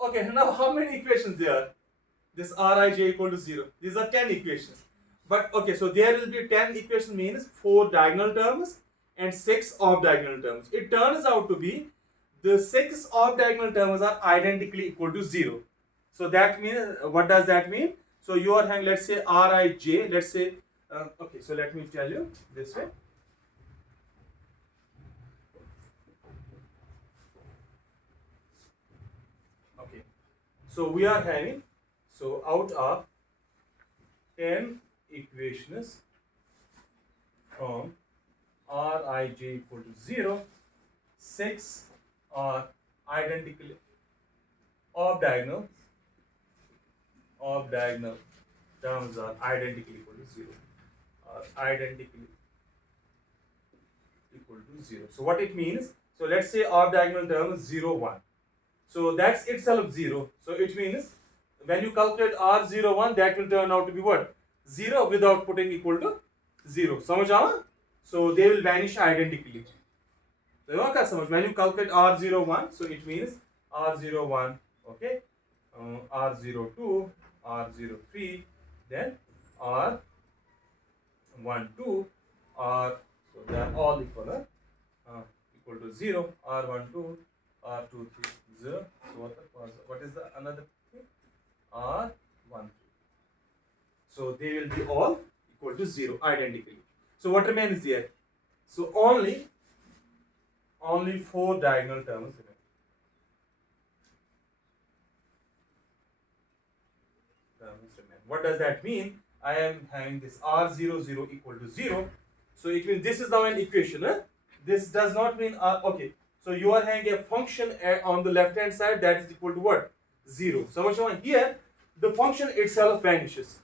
Okay, now how many equations there are? This Rij equal to 0. These are 10 equations. But okay, so there will be 10 equations means 4 diagonal terms and 6 off diagonal terms. It turns out to be the 6 off diagonal terms are identically equal to 0. So that means, what does that mean? So you are having, let's say Rij, let's say, okay, so let me tell you this way. So we are having, so out of 10 equations from Rij equal to 0, 6 are identically off diagonal terms are identically equal to 0. Identically equal to 0. So what it means? So let's say off diagonal term is 0 1. So that's itself 0. So it means when you calculate R01, that will turn out to be what? 0 without putting equal to 0. समझ आया? So they will vanish identically. So यहाँ क्या समझ? When you calculate R01, so it means R01, okay, R02, R03, then R12, R, so they are all equal, equal to 0, R12, R23, 0. So what is the another thing? R13. So they will be all equal to 0 identically. So what remains there? So only 4 diagonal terms remain. What does that mean? I am having this R00 equal to 0. So it means this is now an equation. This does not mean okay. So you are having a function on the left hand side that is equal to what? 0. So here the function itself vanishes.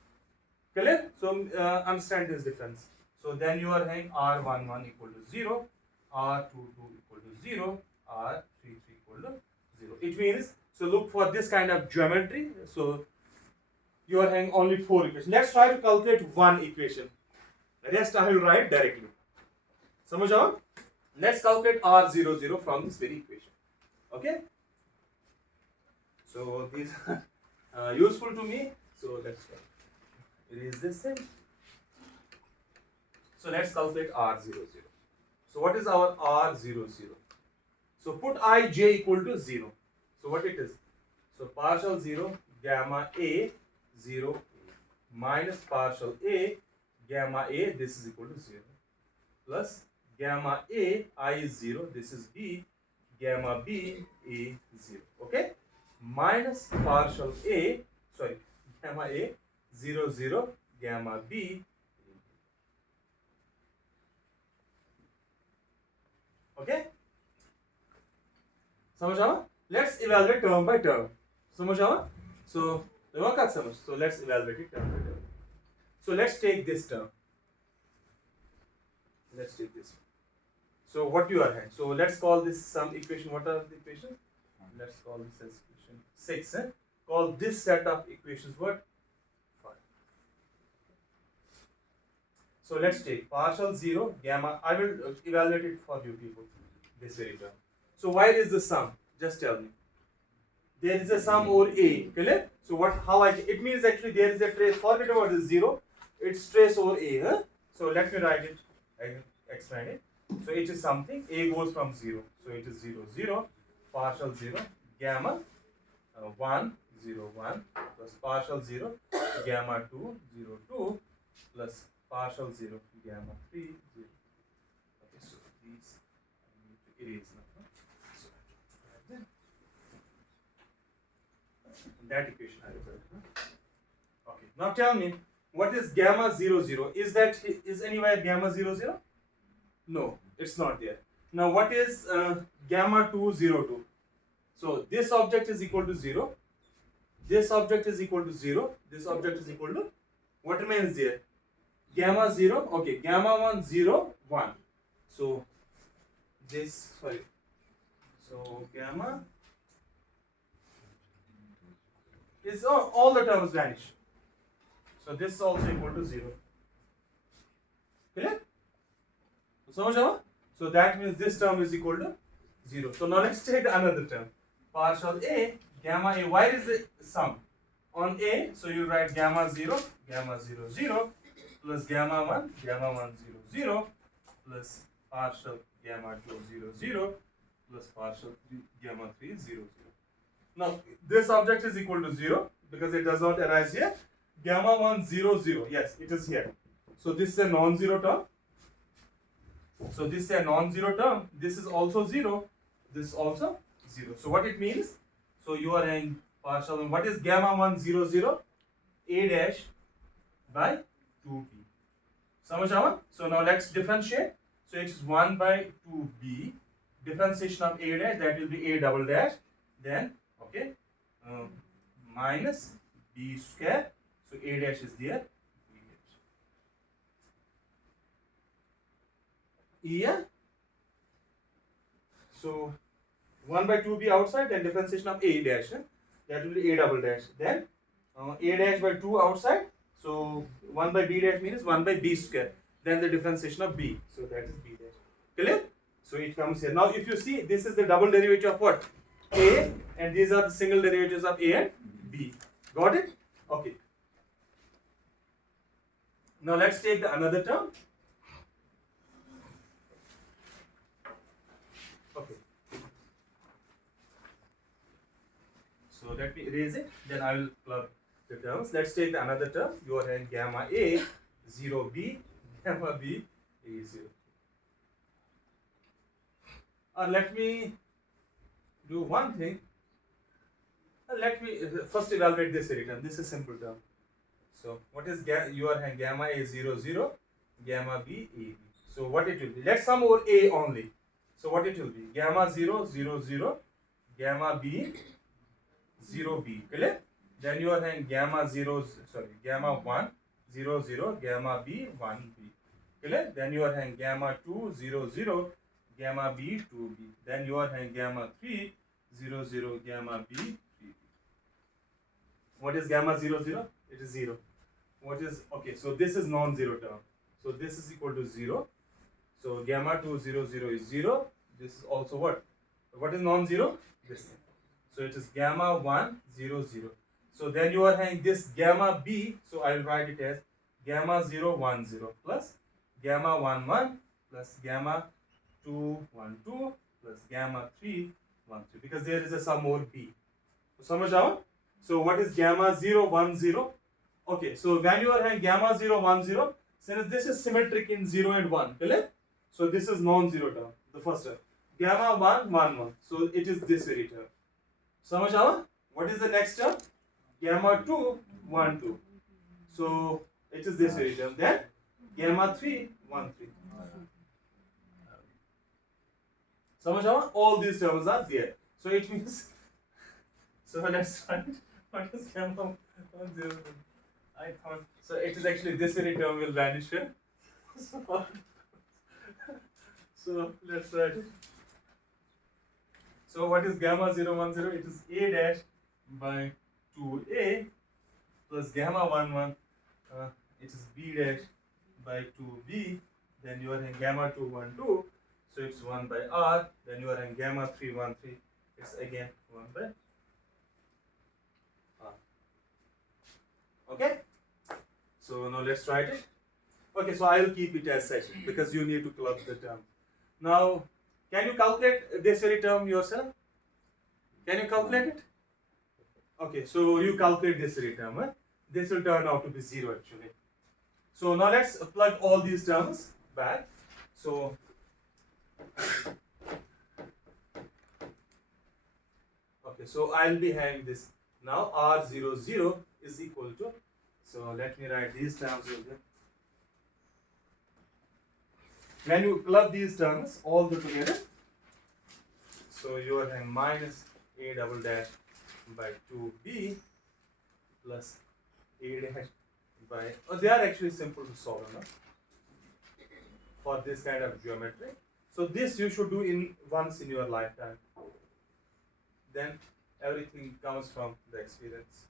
Clear? So understand this difference. So then you are having R11 equal to 0, R22 equal to 0, R33 equal to 0. It means, so look for this kind of geometry. So you are having only 4 equations. Let's try to calculate one equation. Rest I will write directly. समझ आओ? Let's calculate R00 from this very equation. Okay? So these are useful to me. So let's erase this thing. So let's calculate R00. So what is our R00? So put ij equal to 0. So what it is? So partial 0 gamma a 0 minus partial a gamma a, this is equal to 0, plus gamma a, I is 0, this is b, gamma b, a 0. Okay, minus partial a, sorry, gamma a 0 0 gamma b. Okay, समझ आवा? Let's evaluate term by term. समझ आवा? So let's evaluate it term by term. So let's take this term. Let's take this one. So what you are having? So let's call this some equation. What are the equations? Let's call this as equation 6. Call this set of equations what? 5. So let's take partial 0 gamma. I will evaluate it for you people. This very term. So where is the sum? Just tell me. There is a sum over a. Clear? So what? How I? It means actually there is a trace. Forget about this 0. It's trace over a. Huh? So let me write it. I can explain it. So it is something. A goes from 0. So it is 0 0 partial 0 gamma 1 0 1 plus partial 0 gamma 2 0 2 plus partial 0 gamma 3 0. Okay, so these I need to erase now. So that equation I will. Okay, now tell me what is gamma 0 0? Is anywhere gamma 0 0? No, it's not there. Now what is gamma 2 0 2? So this object is equal to 0. This object is equal to 0. This object is equal to, what remains there? Gamma 0. Okay, gamma 1 0 1. So this, sorry. So gamma is all the terms vanish. So this is also equal to 0. Clear? So that means this term is equal to 0. So now let's take another term. Partial a gamma a. Why is the sum? On a, so you write gamma 0 0 plus gamma 1 0 0 plus partial gamma 2 0 0 plus partial gamma 3 0 0. Now this object is equal to 0 because it does not arise here. Gamma 1 0 0. Yes, it is here. So this is a non-zero term. So this is a non-zero term. This is also 0. This is also 0. So what it means? So you are in partial. What is gamma 1 0 0? A dash by 2b. समझ आवा? So now let's differentiate. So it is 1 by 2b. Differentiation of a dash, that will be a double dash. Then okay, minus b square. So a dash is there. Yeah. So 1 by 2b outside, then differentiation of a dash. That will be a double dash. Then a dash by 2 outside. So 1 by b dash means 1 by b square. Then the differentiation of b. So that is b dash. Clear? So it comes here. Now if you see, this is the double derivative of what? A, and these are the single derivatives of a and b. Got it? Okay. Now let's take the another term. Okay. So let me erase it. Then I will plug the terms. Let's take the another term. You are having gamma a 0b gamma b a 0. Let me do one thing. Let me first evaluate this term. This is simple term. So what is you are having gamma A 0 0, gamma B A B. So what it will be? Let's sum over A only. So what it will be? Gamma 0 0 0, gamma B 0 B. Clear? Then you are having gamma 0, sorry, gamma 1 0 0, gamma B 1 B. Clear? Then you are having gamma 2 0 0, gamma B 2 B. Then you are having gamma 3 0 0, gamma B 3 B. What is gamma 0 0? It is 0. What is, okay, so this is non-zero term. So this is equal to 0. So gamma 2 0 0 is 0. This is also what? What is non-zero? This thing. So it is gamma 1 0 0. So then you are having this gamma B. So I will write it as gamma 0 1 0 plus gamma 1 1 plus gamma 2 1 2 plus gamma 3 1 3, because there is a sum over B. So samajh aaya? So what is gamma 0 1 0? Okay, so when you are having gamma 0 1 0, since this is symmetric in 0 and 1, correct? So this is non-zero term, the first term. Gamma 1 1 1. So it is this very term. Samajh aaya? What is the next term? Gamma 2 1 2. So it is this very term. Then gamma 3 1 3. Samajh aaya? All these terms are there. So it means, so let's write what is gamma 1 0. I thought, so it is actually this very term will vanish here. So let's write it. So what is gamma 0 1 0? It is A dash by 2A plus gamma 1 1. It is B dash by 2B. Then you are in gamma 2 1 2. So it's 1 by R. Then you are in gamma 3 1 3. It's again 1 by R. Okay? So now let's write it. Okay, so I will keep it as such because you need to club the term. Now, can you calculate this very term yourself? Can you calculate it? Okay, so you calculate this very term. Huh? This will turn out to be 0 actually. So now let's plug all these terms back. So okay, so I'll be having this now R0 0 is equal to, so let me write these terms over here. When you club these terms all together, so you are having minus A double dash by 2B plus A dash by, they are actually simple to solve for this kind of geometry. So this you should do in once in your lifetime. Then everything comes from the experience.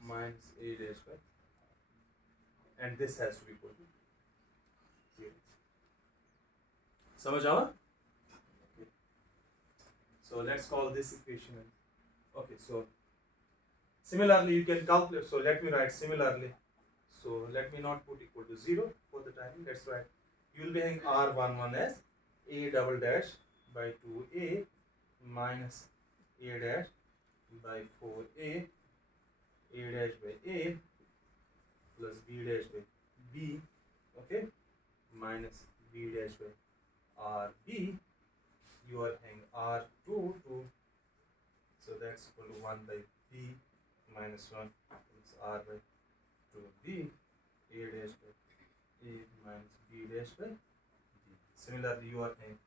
Minus A dash by, and this has to be equal to 0. Samajh aaya? Okay. So let's call this equation. Okay, so similarly you can calculate. So let me write similarly. So let me not put equal to 0 for the time. Let's write. You will be having R11 as A double dash by 2A minus A dash by 4A, A dash by A plus B dash by B, okay, minus B dash by RB. You are having R2 2, so that's equal to 1 by B minus 1 is R by 2B, A dash by A minus B dash by B. Similarly, you are having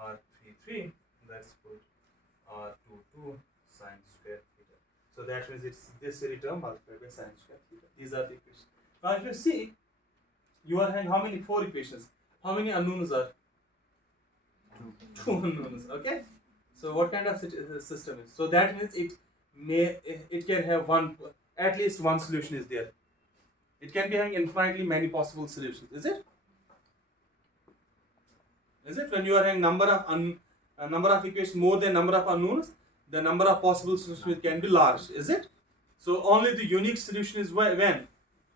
R3 3, that's equal to R2 2 sine square theta. So that means it's this very term multiplied by sine square theta. These are the equations. Now if you see, you are having how many? 4 equations. How many unknowns are? 2 unknowns. Okay. So what kind of system is? So that means it can have at least one solution is there. It can be having infinitely many possible solutions. Is it? Is it? When you are having number of equations more than number of unknowns, the number of possible solutions can be large. Is it? So only the unique solution is when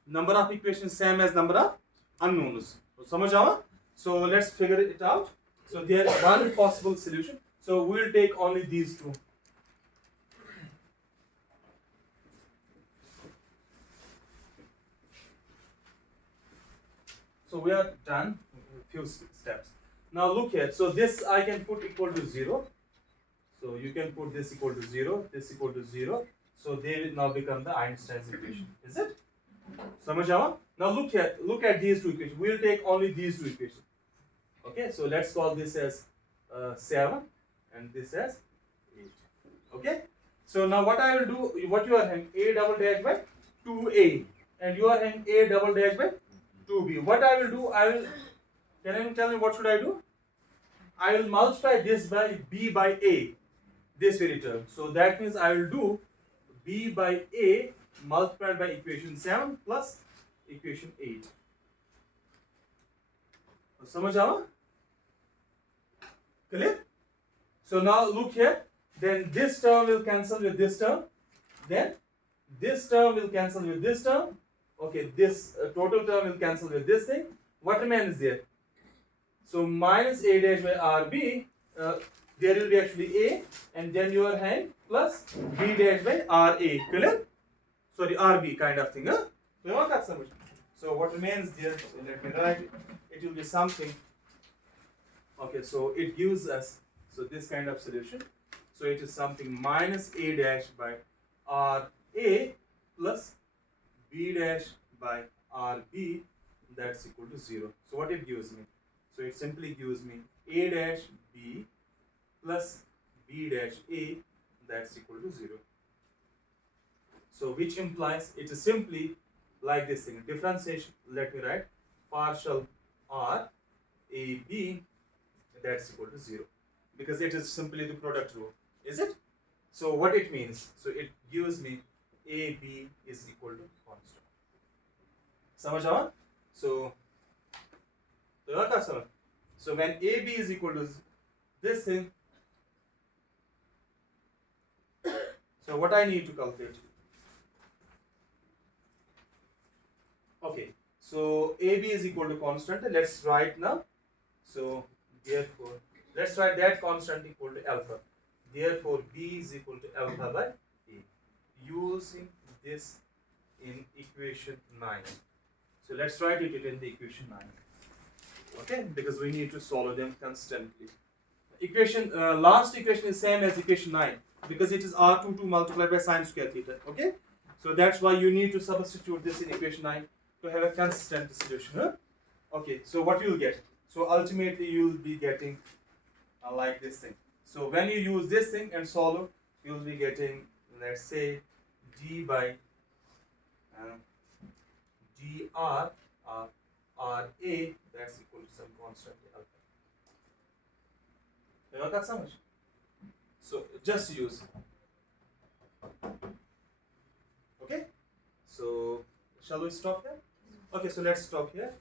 number of equations same as number of unknowns. So samajh aaya? So let's figure it out. So there is one possible solution. So we will take only these two. So we are done few steps. Now look here. So this I can put equal to 0. So you can put this equal to 0, this equal to 0. So they will now become the Einstein's equation. Is it? समझ आवा? Now look at these two equations. We'll take only these two equations. Okay, so let's call this as 7 and this as 8. Okay, so now what I will do, what you are having a double dash by 2a and you are having a double dash by 2b. What I will do, can you tell me what should I do? I will multiply this by b by a, this very term. So that means I will do b by a multiplied by equation 7 plus equation 8. समझ आवा? Clear? So now look here. Then this term will cancel with this term. Then this term will cancel with this term. Okay, this total term will cancel with this thing. What remains there? So minus a dash by rb. There will be actually a, and then your hand plus b dash by ra. Clear? Sorry, rb kind of thing. So what remains there? So let me write it. It will be something. Okay, so it gives us this kind of solution. So it is something minus a dash by ra plus b dash by rb, that's equal to 0. So what it gives me? So it simply gives me a dash b plus b dash a, that's equal to 0. So which implies it is simply like this thing. Differentiation, let me write partial r a b, that's equal to 0, because it is simply the product rule, is it? So what it means? So it gives me ab is equal to constant. समझ आवा? So when ab is equal to this thing, so what I need to calculate? Okay, so ab is equal to constant. Let's write now. So therefore, let's write that constant equal to alpha. Therefore, b is equal to alpha by a. Using this in equation 9. So let's write it in the equation 9. Okay, because we need to solve them constantly. Last equation is same as equation 9 because it is r22 multiplied by sine square theta. Okay, so that's why you need to substitute this in equation 9 to have a constant solution. Huh? Okay, so what you will get? So ultimately you will be getting like this thing. So when you use this thing and solve, you will be getting, let's say, d by dr of ra, that's equal to some constant alpha. So just use. Okay, so shall we stop here? Okay, so let's stop here.